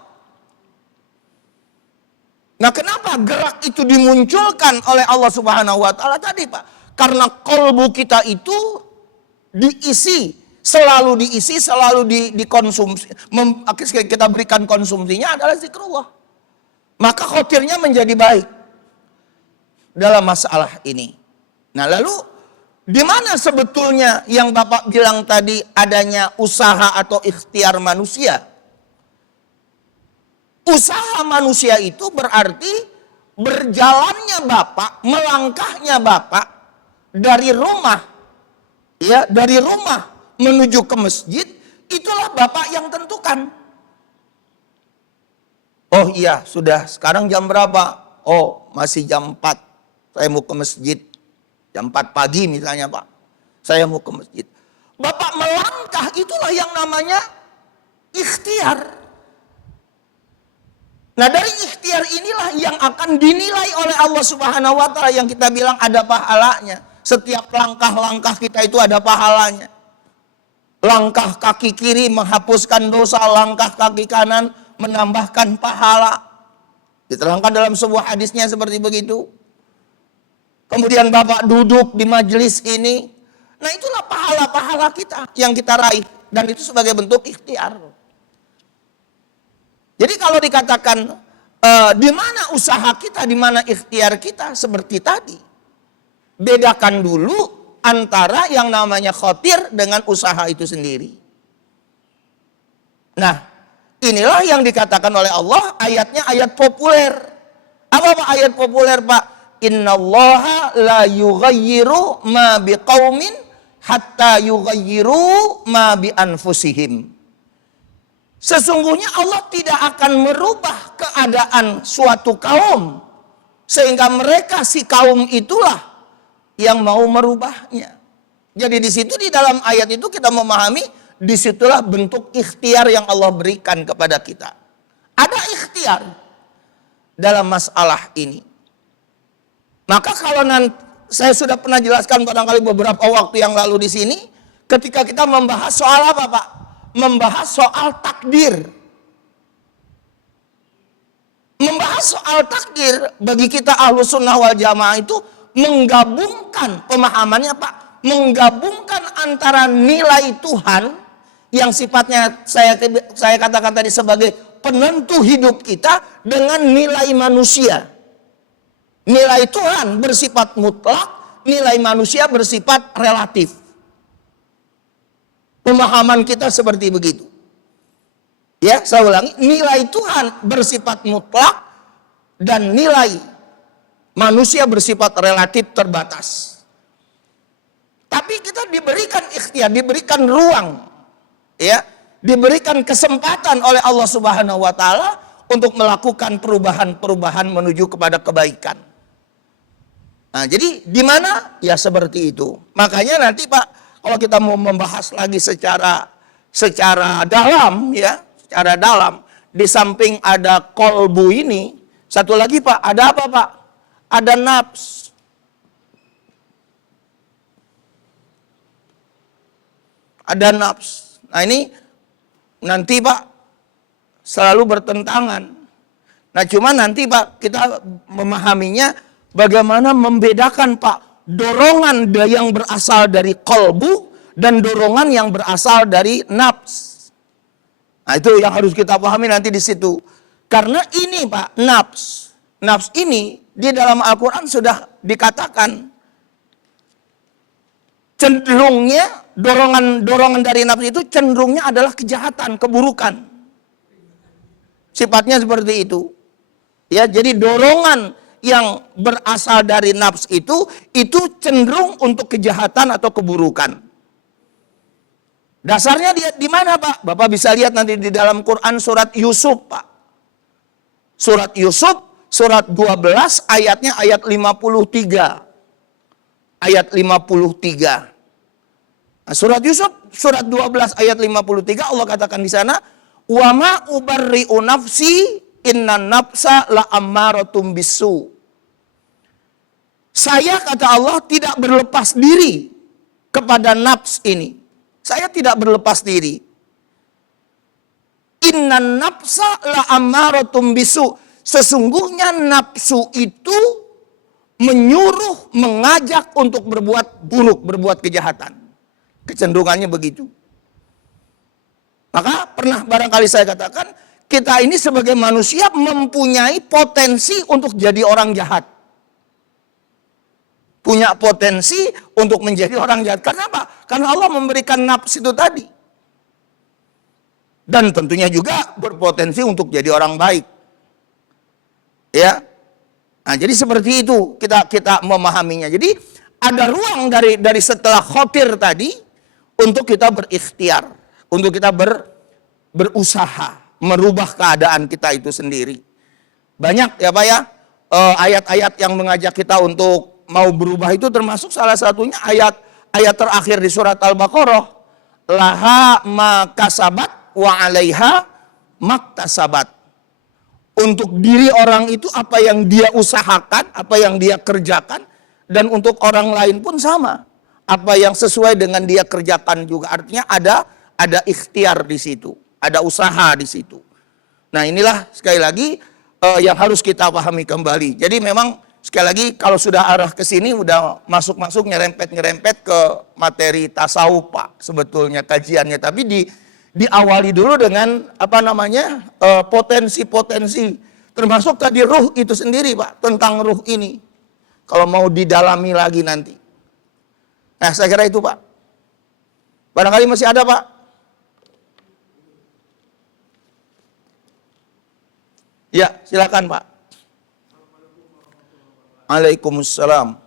Nah, kenapa gerak itu dimunculkan oleh Allah Subhanahu wa Ta'ala tadi, Pak? Karena kolbu kita itu selalu diisi, selalu dikonsumsi. Kita berikan konsumsinya adalah zikrullah. Maka khotirnya menjadi baik dalam masalah ini. Nah, lalu di mana sebetulnya yang Bapak bilang tadi adanya usaha atau ikhtiar manusia? Usaha manusia itu berarti berjalannya Bapak, melangkahnya Bapak dari rumah, ya, dari rumah menuju ke masjid, itulah Bapak yang tentukan. Oh iya, sudah, sekarang jam berapa? Oh, masih jam 4. Saya mau ke masjid. Jam 4 pagi misalnya, Pak. Saya mau ke masjid. Bapak melangkah, itulah yang namanya ikhtiar. Nah, dari ikhtiar inilah yang akan dinilai oleh Allah Subhanahu wa Ta'ala, yang kita bilang ada pahalanya. Setiap langkah-langkah kita itu ada pahalanya. Langkah kaki kiri menghapuskan dosa, langkah kaki kanan menambahkan pahala. Diterangkan dalam sebuah hadisnya seperti begitu. Kemudian Bapak duduk di majelis ini. Nah, itulah pahala-pahala kita yang kita raih. Dan itu sebagai bentuk ikhtiar. Jadi kalau dikatakan di mana usaha kita, di mana ikhtiar kita, seperti tadi. Bedakan dulu antara yang namanya khotir dengan usaha itu sendiri. Nah, inilah yang dikatakan oleh Allah, ayatnya ayat populer. Apa Pak ayat populer, Pak? Innallaha la yughayyiru ma biqaumin hatta yughayyiru ma bi anfusihim. Sesungguhnya Allah tidak akan merubah keadaan suatu kaum sehingga mereka, si kaum itulah yang mau merubahnya. Jadi di situ, di dalam ayat itu kita memahami, disitulah bentuk ikhtiar yang Allah berikan kepada kita. Ada ikhtiar dalam masalah ini. Maka kalau nanti, saya sudah pernah jelaskan barangkali beberapa waktu yang lalu di sini, ketika kita membahas soal apa, Pak? Membahas soal takdir. Membahas soal takdir bagi kita Ahlus Sunnah wal Jamaah itu menggabungkan pemahamannya, Pak, menggabungkan antara nilai Tuhan yang sifatnya saya katakan tadi sebagai penentu hidup kita dengan nilai manusia. Nilai Tuhan bersifat mutlak, nilai manusia bersifat relatif. Pemahaman kita seperti begitu. Ya, saya ulangi, nilai Tuhan bersifat mutlak dan nilai manusia bersifat relatif terbatas. Tapi kita diberikan ikhtiar, diberikan ruang, ya, diberikan kesempatan oleh Allah Subhanahu wa Ta'ala untuk melakukan perubahan-perubahan menuju kepada kebaikan. Nah, jadi di mana? Ya seperti itu. Makanya nanti, Pak, kalau kita mau membahas lagi secara dalam, ya, secara dalam, di samping ada kolbu ini, satu lagi, Pak, ada apa, Pak? Ada nafs. Ada nafs. Nah, ini nanti, Pak, selalu bertentangan. Nah, cuma nanti, Pak, kita memahaminya bagaimana membedakan, Pak, dorongan yang berasal dari kolbu dan dorongan yang berasal dari nafs. Nah, itu yang harus kita pahami nanti di situ. Karena ini, Pak, nafs. Nafs ini di dalam Al-Quran sudah dikatakan cenderungnya dorongan dari nafsu itu cenderungnya adalah kejahatan, keburukan. Sifatnya seperti itu. Ya, jadi dorongan yang berasal dari nafs itu cenderung untuk kejahatan atau keburukan. Dasarnya di mana, Pak? Bapak bisa lihat nanti di dalam Quran surat Yusuf, Pak. Surat Yusuf surat 12 ayatnya ayat 53. Ayat 53. Nah, surat Yusuf surat 12 ayat 53 Allah katakan di sana, "Wa ma ubarri'u nafsi innan nafsa la ammaratum bisu." Saya, kata Allah, tidak berlepas diri kepada nafs ini. Saya tidak berlepas diri. Innan nafsa la ammaratum bisu. Sesungguhnya nafsu itu menyuruh, mengajak untuk berbuat buruk, berbuat kejahatan. Kecenderungannya begitu. Maka pernah barangkali saya katakan, kita ini sebagai manusia mempunyai potensi untuk jadi orang jahat. Punya potensi untuk menjadi orang jahat. Kenapa? Karena Allah memberikan nafs itu tadi. Dan tentunya juga berpotensi untuk jadi orang baik. Ya. Nah, jadi seperti itu kita memahaminya. Jadi ada ruang dari setelah khotir tadi untuk kita berikhtiar, untuk kita berusaha merubah keadaan kita itu sendiri. Banyak ya Pak ya, ayat-ayat yang mengajak kita untuk mau berubah itu, termasuk salah satunya ayat terakhir di surat Al-Baqarah, laha ma kasabat wa 'alaiha maktasabat. Untuk diri orang itu apa yang dia usahakan, apa yang dia kerjakan, dan untuk orang lain pun sama. Apa yang sesuai dengan dia kerjakan juga. Artinya ada ikhtiar di situ, ada usaha di situ. Nah, inilah sekali lagi yang harus kita pahami kembali. Jadi memang sekali lagi kalau sudah arah ke sini udah masuk nyerempet ke materi tasawuf Pak, sebetulnya kajiannya. Tapi diawali dulu dengan potensi-potensi, termasuk tadi ruh itu sendiri Pak, tentang ruh ini. Kalau mau didalami lagi nanti. Nah, saya kira itu Pak. Barangkali masih ada Pak. Ya, silakan Pak. Waalaikumsalam.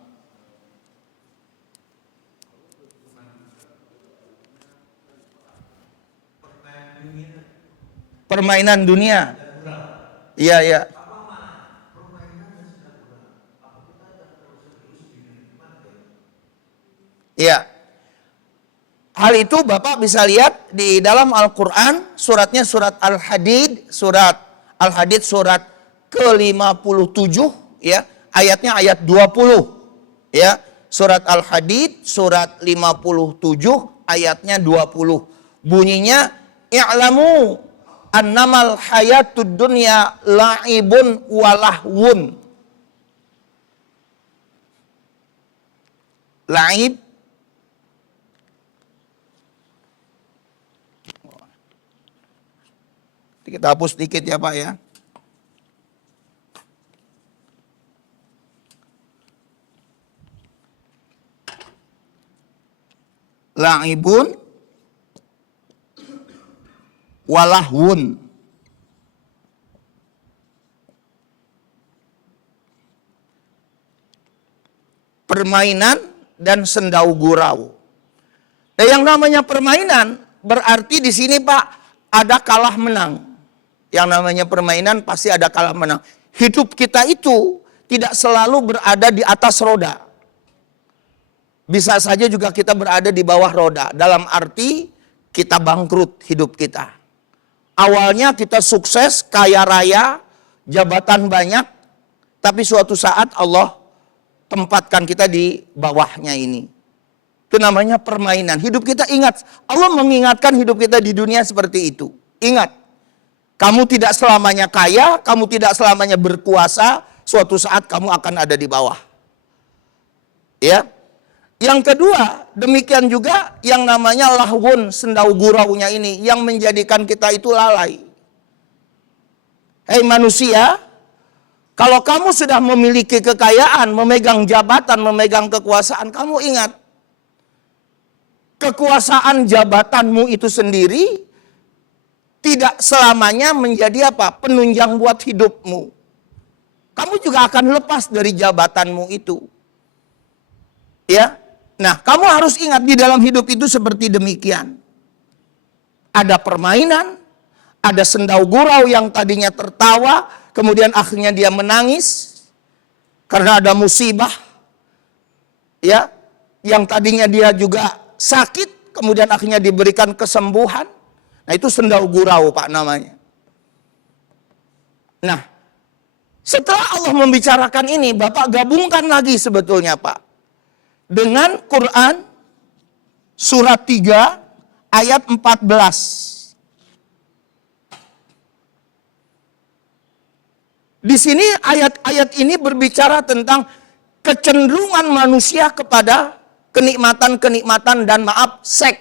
Permainan dunia. Iya, iya. Iya. Hal itu Bapak bisa lihat di dalam Al-Quran, suratnya surat Al-Hadid, surat ke-57 ya, ayatnya ayat 20 ya. Surat Al-Hadid surat 57 ayatnya 20. Bunyinya, i'lamu annamal hayatud dunya la'ibun walahwun. La'ib kita hapus sedikit ya Pak ya. La'ibun walahwun. Permainan dan sendau gurau. Dan yang namanya permainan berarti di sini Pak ada kalah menang. Yang namanya permainan pasti ada kalah menang. Hidup kita itu tidak selalu berada di atas roda. Bisa saja juga kita berada di bawah roda. Dalam arti kita bangkrut hidup kita. Awalnya kita sukses, kaya raya, jabatan banyak. Tapi suatu saat Allah tempatkan kita di bawahnya ini. Itu namanya permainan. Hidup kita, ingat, Allah mengingatkan hidup kita di dunia seperti itu. Ingat, kamu tidak selamanya kaya, kamu tidak selamanya berkuasa, suatu saat kamu akan ada di bawah. Ya. Yang kedua, demikian juga yang namanya lahwun, sendau guraunya ini, yang menjadikan kita itu lalai. Hei manusia, kalau kamu sudah memiliki kekayaan, memegang jabatan, memegang kekuasaan, kamu ingat, kekuasaan jabatanmu itu sendiri tidak selamanya menjadi apa? Penunjang buat hidupmu. Kamu juga akan lepas dari jabatanmu itu. Ya. Nah, kamu harus ingat di dalam hidup itu seperti demikian. Ada permainan, ada sendau gurau yang tadinya tertawa, kemudian akhirnya dia menangis karena ada musibah. Ya, yang tadinya dia juga sakit, kemudian akhirnya diberikan kesembuhan. Nah itu sendau gurau Pak namanya. Nah setelah Allah membicarakan ini, Bapak gabungkan lagi sebetulnya Pak dengan Quran surat 3 ayat 14. Di sini ayat-ayat ini berbicara tentang kecenderungan manusia kepada kenikmatan-kenikmatan dan maaf seks.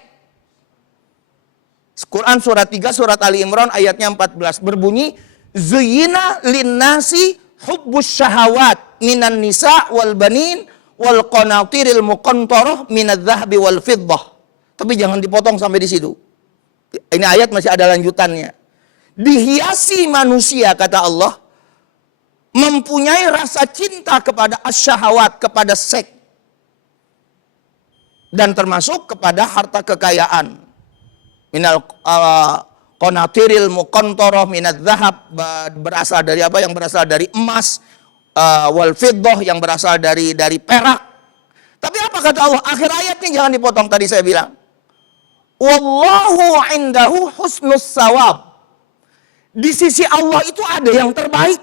Quran surat 3 surat Ali Imran ayatnya 14 berbunyi Zuyyina linnasi hubbus syahawat minan nisa wal banin wal qanatiril muqantarah minadz zahabi wal fiddah. Tapi jangan dipotong sampai di situ. Ini ayat masih ada lanjutannya. Dihiasi manusia kata Allah mempunyai rasa cinta kepada asyahawat, kepada seks. Dan termasuk kepada harta kekayaan. Minal qanatiril muqantarah minadz zahab, berasal dari apa? Yang berasal dari emas, wal fiddah yang berasal dari perak. Tapi apa kata Allah? Akhir ayatnya jangan dipotong, tadi saya bilang. Wallahu indahu husnus sawab. Di sisi Allah itu ada yang terbaik.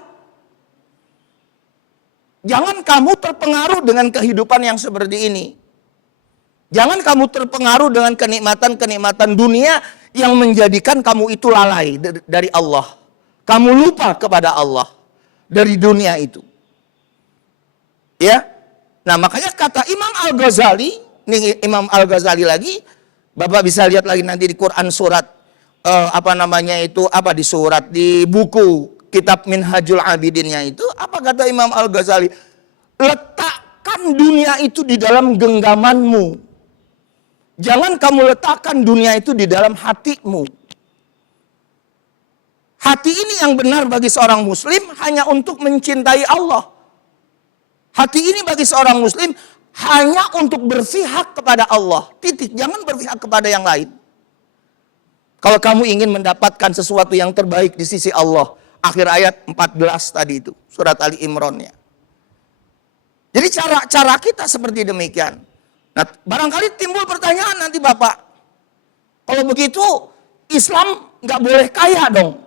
Jangan kamu terpengaruh dengan kehidupan yang seperti ini. Jangan kamu terpengaruh dengan kenikmatan-kenikmatan dunia yang menjadikan kamu itu lalai dari Allah. Kamu lupa kepada Allah dari dunia itu. Ya. Nah, makanya kata Imam Al-Ghazali, nih Imam Al-Ghazali lagi, Bapak bisa lihat lagi nanti di Quran surat di surat di buku kitab Minhajul Abidinnya itu, apa kata Imam Al-Ghazali? Letakkan dunia itu di dalam genggamanmu. Jangan kamu letakkan dunia itu di dalam hatimu. Hati ini yang benar bagi seorang muslim hanya untuk mencintai Allah. Hati ini bagi seorang muslim hanya untuk berpihak kepada Allah. Titik, jangan berpihak kepada yang lain. Kalau kamu ingin mendapatkan sesuatu yang terbaik di sisi Allah. Akhir ayat 14 tadi itu, surat Ali Imran-nya. Jadi cara kita seperti demikian. Nah, barangkali timbul pertanyaan nanti Bapak. Kalau begitu, Islam nggak boleh kaya dong.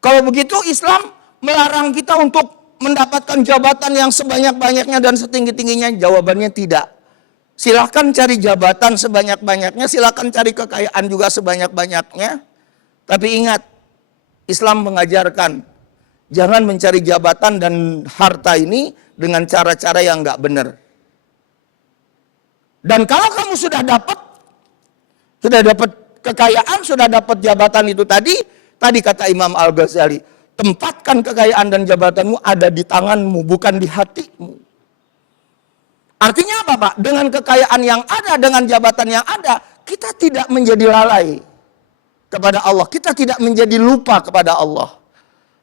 Kalau begitu, Islam melarang kita untuk mendapatkan jabatan yang sebanyak-banyaknya dan setinggi-tingginya. Jawabannya tidak. Silahkan cari jabatan sebanyak-banyaknya, silahkan cari kekayaan juga sebanyak-banyaknya. Tapi ingat, Islam mengajarkan jangan mencari jabatan dan harta ini dengan cara-cara yang nggak benar. Dan kalau kamu sudah dapat kekayaan, sudah dapat jabatan itu tadi kata Imam Al-Ghazali, tempatkan kekayaan dan jabatanmu ada di tanganmu, bukan di hatimu. Artinya apa Pak? Dengan kekayaan yang ada, dengan jabatan yang ada, kita tidak menjadi lalai kepada Allah. Kita tidak menjadi lupa kepada Allah.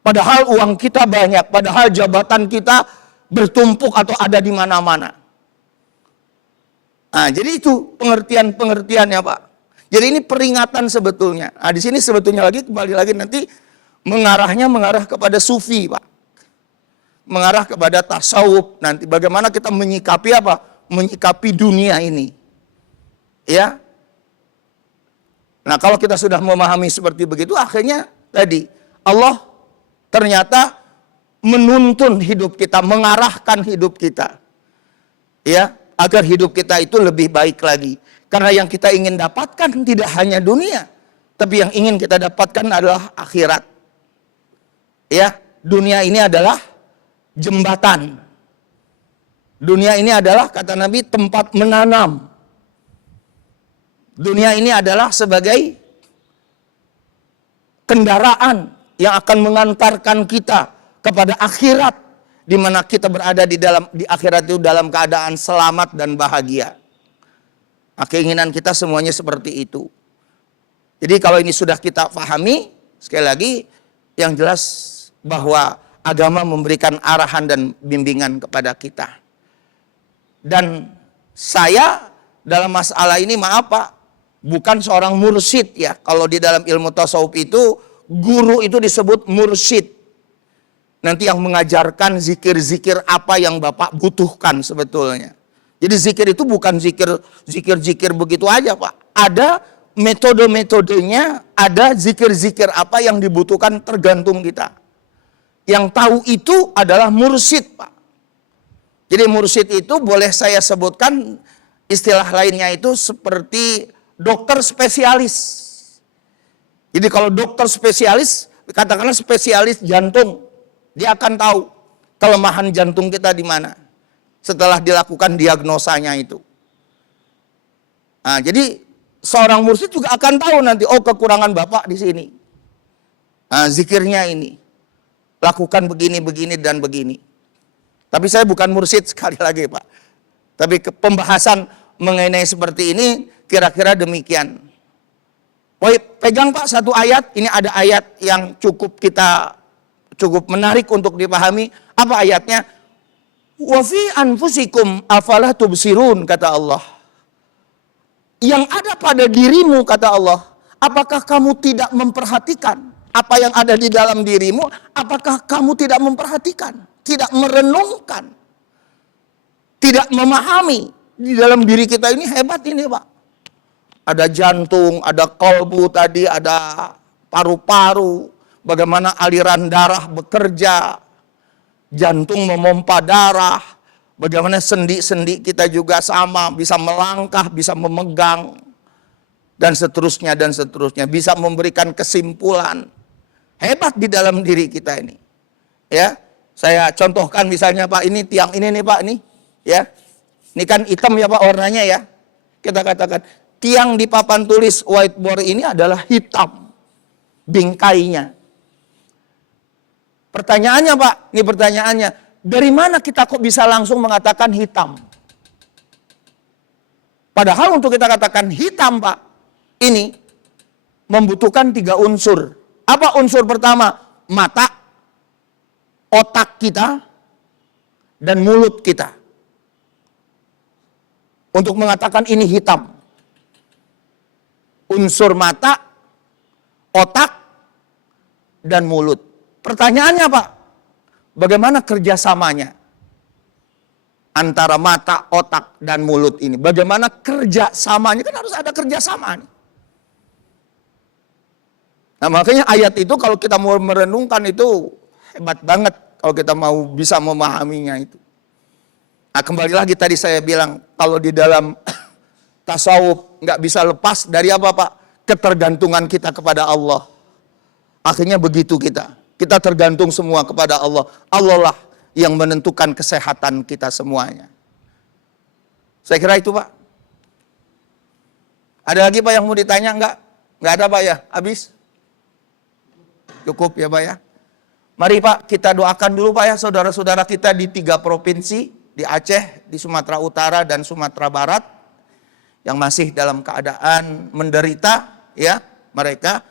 Padahal uang kita banyak, padahal jabatan kita bertumpuk atau ada di mana-mana. Nah, jadi itu pengertiannya Pak. Jadi ini peringatan sebetulnya. Nah, di sini sebetulnya kembali lagi nanti mengarah kepada sufi Pak. Mengarah kepada tasawuf nanti. Bagaimana kita menyikapi apa? Menyikapi dunia ini. Ya. Nah, kalau kita sudah memahami seperti begitu, akhirnya tadi Allah ternyata menuntun hidup kita, mengarahkan hidup kita. Ya, agar hidup kita itu lebih baik lagi. Karena yang kita ingin dapatkan tidak hanya dunia, tapi yang ingin kita dapatkan adalah akhirat. Ya, dunia ini adalah jembatan. Dunia ini adalah, kata Nabi, tempat menanam. Dunia ini adalah sebagai kendaraan yang akan mengantarkan kita kepada akhirat, di mana kita berada di akhirat itu dalam keadaan selamat dan bahagia. Nah, keinginan kita semuanya seperti itu. Jadi kalau ini sudah kita pahami, sekali lagi yang jelas bahwa agama memberikan arahan dan bimbingan kepada kita. Dan saya dalam masalah ini, maaf Pak, bukan seorang mursyid ya. Kalau di dalam ilmu tasawuf itu, guru itu disebut mursyid. Nanti yang mengajarkan zikir-zikir apa yang Bapak butuhkan sebetulnya. Jadi zikir itu bukan zikir begitu aja, Pak. Ada metode-metodenya, ada zikir-zikir apa yang dibutuhkan tergantung kita. Yang tahu itu adalah mursyid, Pak. Jadi mursyid itu boleh saya sebutkan istilah lainnya itu seperti dokter spesialis. Jadi kalau dokter spesialis, katakanlah spesialis jantung, dia akan tahu kelemahan jantung kita di mana setelah dilakukan diagnosanya itu. Nah, jadi seorang mursyid juga akan tahu nanti, oh kekurangan Bapak di sini. Nah, zikirnya ini. Lakukan begini, begini, dan begini. Tapi saya bukan mursyid sekali lagi, Pak. Tapi pembahasan mengenai seperti ini kira-kira demikian. Pegang Pak satu ayat, ini ada ayat yang cukup menarik untuk dipahami. Apa ayatnya? Wa fi anfusikum afala tubsirun, kata Allah. Yang ada pada dirimu, kata Allah, apakah kamu tidak memperhatikan? Apa yang ada di dalam dirimu, apakah kamu tidak memperhatikan? Tidak merenungkan? Tidak memahami? Di dalam diri kita ini hebat ini, Pak. Ada jantung, ada kolbu tadi, ada paru-paru. Bagaimana aliran darah bekerja. Jantung memompa darah, bagaimana sendi-sendi kita juga sama, bisa melangkah, bisa memegang, dan seterusnya, bisa memberikan kesimpulan. Hebat di dalam diri kita ini. Ya, saya contohkan misalnya Pak, ini tiang ini nih Pak, ini, ya, ini kan hitam ya Pak warnanya ya. Kita katakan tiang di papan tulis whiteboard ini adalah hitam, bingkainya. Pertanyaannya Pak, ini pertanyaannya, dari mana kita kok bisa langsung mengatakan hitam? Padahal untuk kita katakan hitam Pak, ini membutuhkan 3 unsur. Apa unsur pertama? Mata, otak kita, dan mulut kita. Untuk mengatakan ini hitam. Unsur mata, otak, dan mulut. Pertanyaannya Pak, bagaimana kerjasamanya antara mata, otak, dan mulut ini? Bagaimana kerjasamanya? Kan harus ada kerjasama nih. Nah makanya ayat itu kalau kita mau merenungkan itu hebat banget kalau kita mau bisa memahaminya itu. Nah kembali lagi tadi saya bilang, kalau di dalam tasawuf nggak bisa lepas dari apa Pak? Ketergantungan kita kepada Allah. Akhirnya begitu kita. Kita tergantung semua kepada Allah. Allah lah yang menentukan kesehatan kita semuanya. Saya kira itu Pak. Ada lagi Pak yang mau ditanya enggak? Enggak ada Pak ya? Habis? Cukup ya Pak ya? Mari Pak kita doakan dulu Pak ya saudara-saudara kita di 3 provinsi. Di Aceh, di Sumatera Utara, dan Sumatera Barat. Yang masih dalam keadaan menderita ya mereka.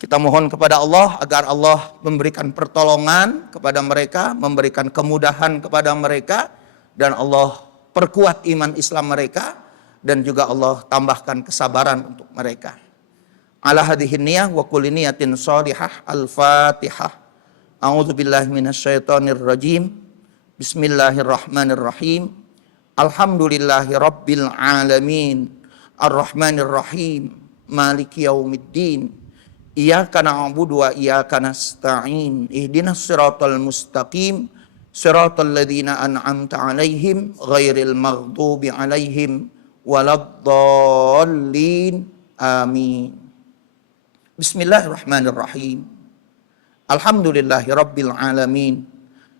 Kita mohon kepada Allah agar Allah memberikan pertolongan kepada mereka, memberikan kemudahan kepada mereka, dan Allah perkuat iman Islam mereka, dan juga Allah tambahkan kesabaran untuk mereka. Ala hadhihi niyah wa kulli niyatin shalihah. Al-Fatihah. A'udzubillahi minasyaitonir rajim. Bismillahirrahmanirrahim. Alhamdulillahi rabbil alamin. Ar-Rahmanir Rahim. Maliki yaumiddin. Iyyaka na'budu wa iyyaka nasta'in. Ihdinas siratal mustaqim. Siratal ladzina an'amta 'alaihim ghairil maghdubi 'alaihim waladdallin. Amin. Bismillahirrahmanirrahim. Alhamdulillahi rabbil alamin.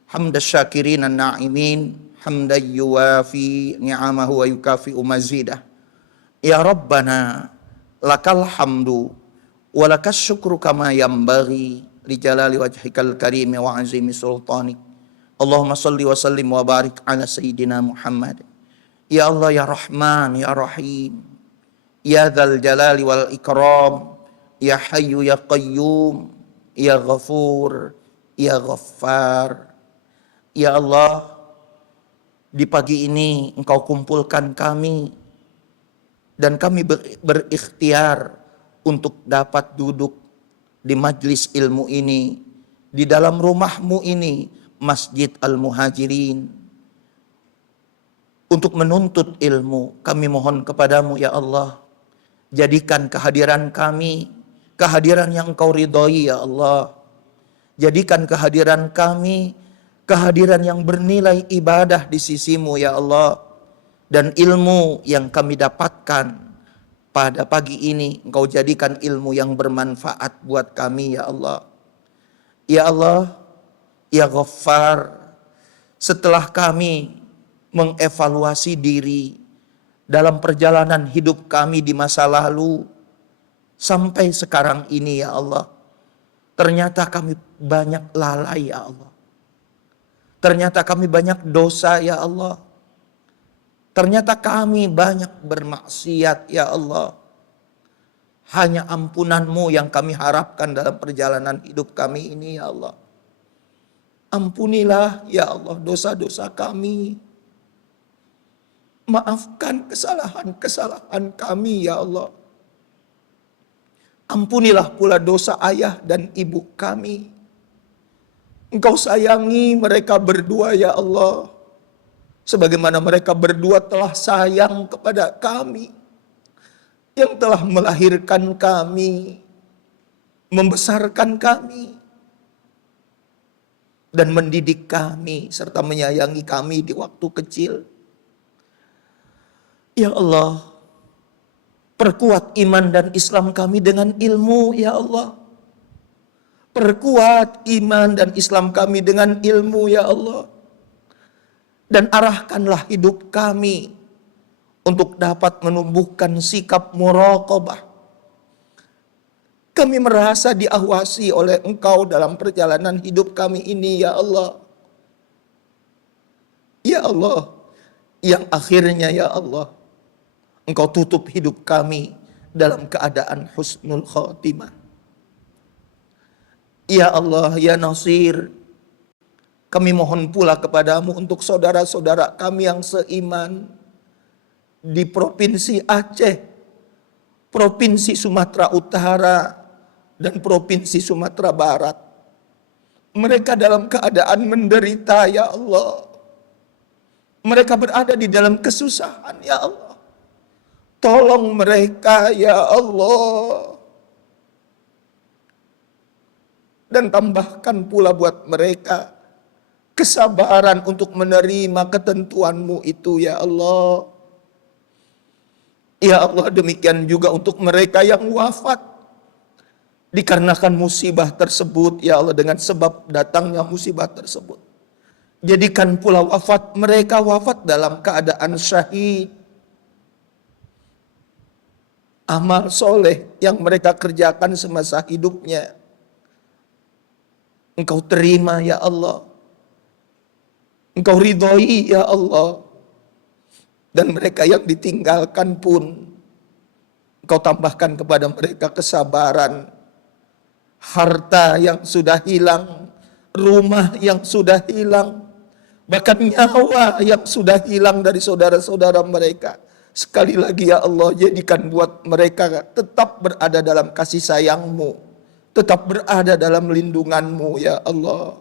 Hamdas syakirin an-na'imin. Hamdan yuwafi ni'amahu wa yukafi'u mazidah. Ya Rabbana lakal hamdu walakas syukru kama yambaghi li jalali wajhikal karimi wa azimi sultanik. Allahumma salli wa sallim wa barik ala sayyidina Muhammad. Ya Allah ya Rahman ya Rahim. Ya dzal jalali wal ikram. Ya Hayyu ya Qayyum. Ya Ghafur ya Ghaffar. Ya Allah, di pagi ini Engkau kumpulkan kami dan kami berikhtiar untuk dapat duduk di majlis ilmu ini, di dalam rumah-Mu ini, Masjid Al-Muhajirin. untuk menuntut ilmu. Kami mohon kepadamu ya Allah, jadikan kehadiran kami kehadiran yang Engkau ridhoi ya Allah. Jadikan kehadiran kami kehadiran yang bernilai ibadah di sisimu ya Allah. Dan ilmu yang kami dapatkan pada pagi ini Engkau jadikan ilmu yang bermanfaat buat kami ya Allah. Ya Allah, ya Ghaffar, setelah kami mengevaluasi diri dalam perjalanan hidup kami di masa lalu sampai sekarang ini ya Allah, ternyata kami banyak lalai ya Allah. Ternyata kami banyak dosa ya Allah. Ternyata kami banyak bermaksiat ya Allah. Hanya ampunan-Mu yang kami harapkan dalam perjalanan hidup kami ini ya Allah. Ampunilah ya Allah dosa-dosa kami. Maafkan kesalahan-kesalahan kami ya Allah. Ampunilah pula dosa ayah dan ibu kami. Engkau sayangi mereka berdua ya Allah. Sebagaimana mereka berdua telah sayang kepada kami. Yang telah melahirkan kami. Membesarkan kami. Dan mendidik kami. Serta menyayangi kami di waktu kecil. Ya Allah. Perkuat iman dan Islam kami dengan ilmu ya Allah. Perkuat iman dan Islam kami dengan ilmu ya Allah. Dan arahkanlah hidup kami untuk dapat menumbuhkan sikap muraqabah. Kami merasa diawasi oleh Engkau dalam perjalanan hidup kami ini ya Allah. Ya Allah, yang akhirnya ya Allah, Engkau tutup hidup kami dalam keadaan husnul khatimah. Ya Allah, ya Nasir, kami mohon pula kepadamu untuk saudara-saudara kami yang seiman di Provinsi Aceh, Provinsi Sumatera Utara, dan Provinsi Sumatera Barat. Mereka dalam keadaan menderita ya Allah. Mereka berada di dalam kesusahan ya Allah. Tolong mereka ya Allah. Dan tambahkan pula buat mereka kesabaran untuk menerima ketentuan-Mu itu ya Allah. Ya Allah, demikian juga untuk mereka yang wafat dikarenakan musibah tersebut ya Allah, dengan sebab datangnya musibah tersebut. Jadikan pula wafat mereka wafat dalam keadaan syahid. Amal soleh yang mereka kerjakan semasa hidupnya Engkau terima ya Allah. Engkau ridhoi ya Allah. Dan mereka yang ditinggalkan pun Engkau tambahkan kepada mereka kesabaran. Harta yang sudah hilang, rumah yang sudah hilang, bahkan nyawa yang sudah hilang dari saudara-saudara mereka. Sekali lagi ya Allah, jadikan buat mereka tetap berada dalam kasih sayang-Mu, tetap berada dalam lindungan-Mu ya Allah.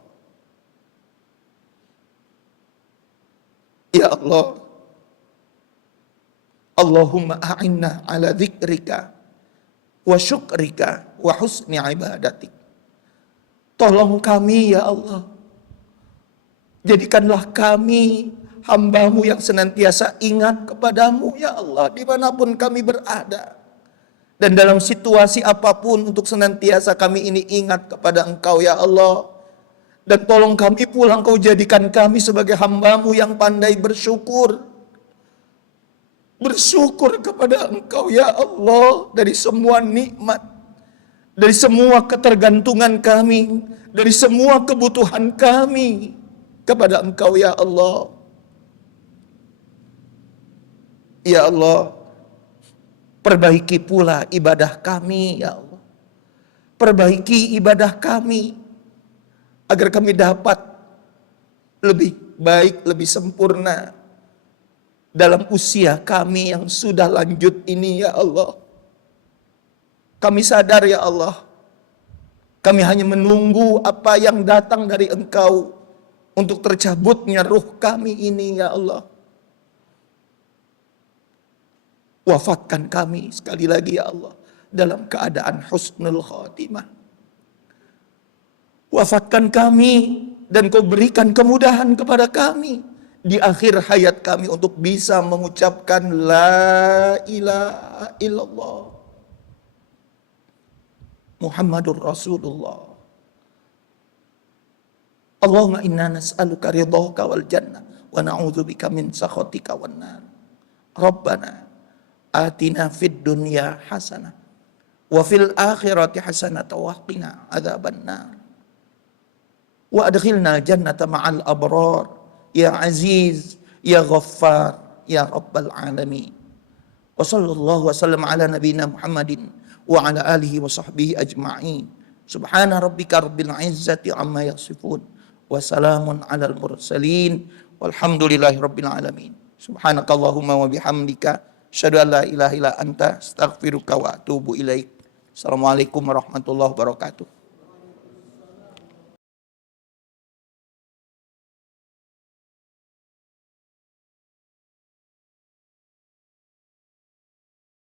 Ya Allah, Allahumma a'inna ala dzikrika wa syukrika wa husni ibadatik. Tolong kami ya Allah. Jadikanlah kami hamba-Mu yang senantiasa ingat kepadamu ya Allah, dimanapun kami berada. Dan dalam situasi apapun untuk senantiasa kami ini ingat kepada Engkau ya Allah. Dan tolong kami pula Engkau jadikan kami sebagai hamba-Mu yang pandai bersyukur. Bersyukur kepada Engkau ya Allah dari semua nikmat, dari semua ketergantungan kami, dari semua kebutuhan kami kepada Engkau ya Allah. Ya Allah, perbaiki pula ibadah kami ya Allah. Perbaiki ibadah kami agar kami dapat lebih baik, lebih sempurna dalam usia kami yang sudah lanjut ini ya Allah. Kami sadar ya Allah, kami hanya menunggu apa yang datang dari Engkau untuk tercabutnya ruh kami ini ya Allah. Wafatkan kami sekali lagi ya Allah dalam keadaan husnul khatimah. Wafatkan kami dan Kau berikan kemudahan kepada kami di akhir hayat kami untuk bisa mengucapkan la ilaha illallah Muhammadur Rasulullah. Allahumma inna nas'aluka ridhaka wal jannah wa na'udzubika min sakhatika wan nar. Rabbana atina fid dunya hasanah wa fil akhirati hasanah wa qina adzaban nar. Wa adkhilna jannata ma'al abrar ya aziz ya ghaffar ya rabbal alamin. Wa sallallahu wa sallam ala nabiyyina Muhammadin wa ala alihi wa sahbihi ajma'in. Subhana rabbika rabbil izzati amma yasifun wa salamun alal mursalin walhamdulillahi rabbil alamin. Subhanakallahumma wa bihamdika asyhadu an la ilaha illa anta astaghfiruka wa atubu ilaik. Assalamualaikum warahmatullahi wabarakatuh.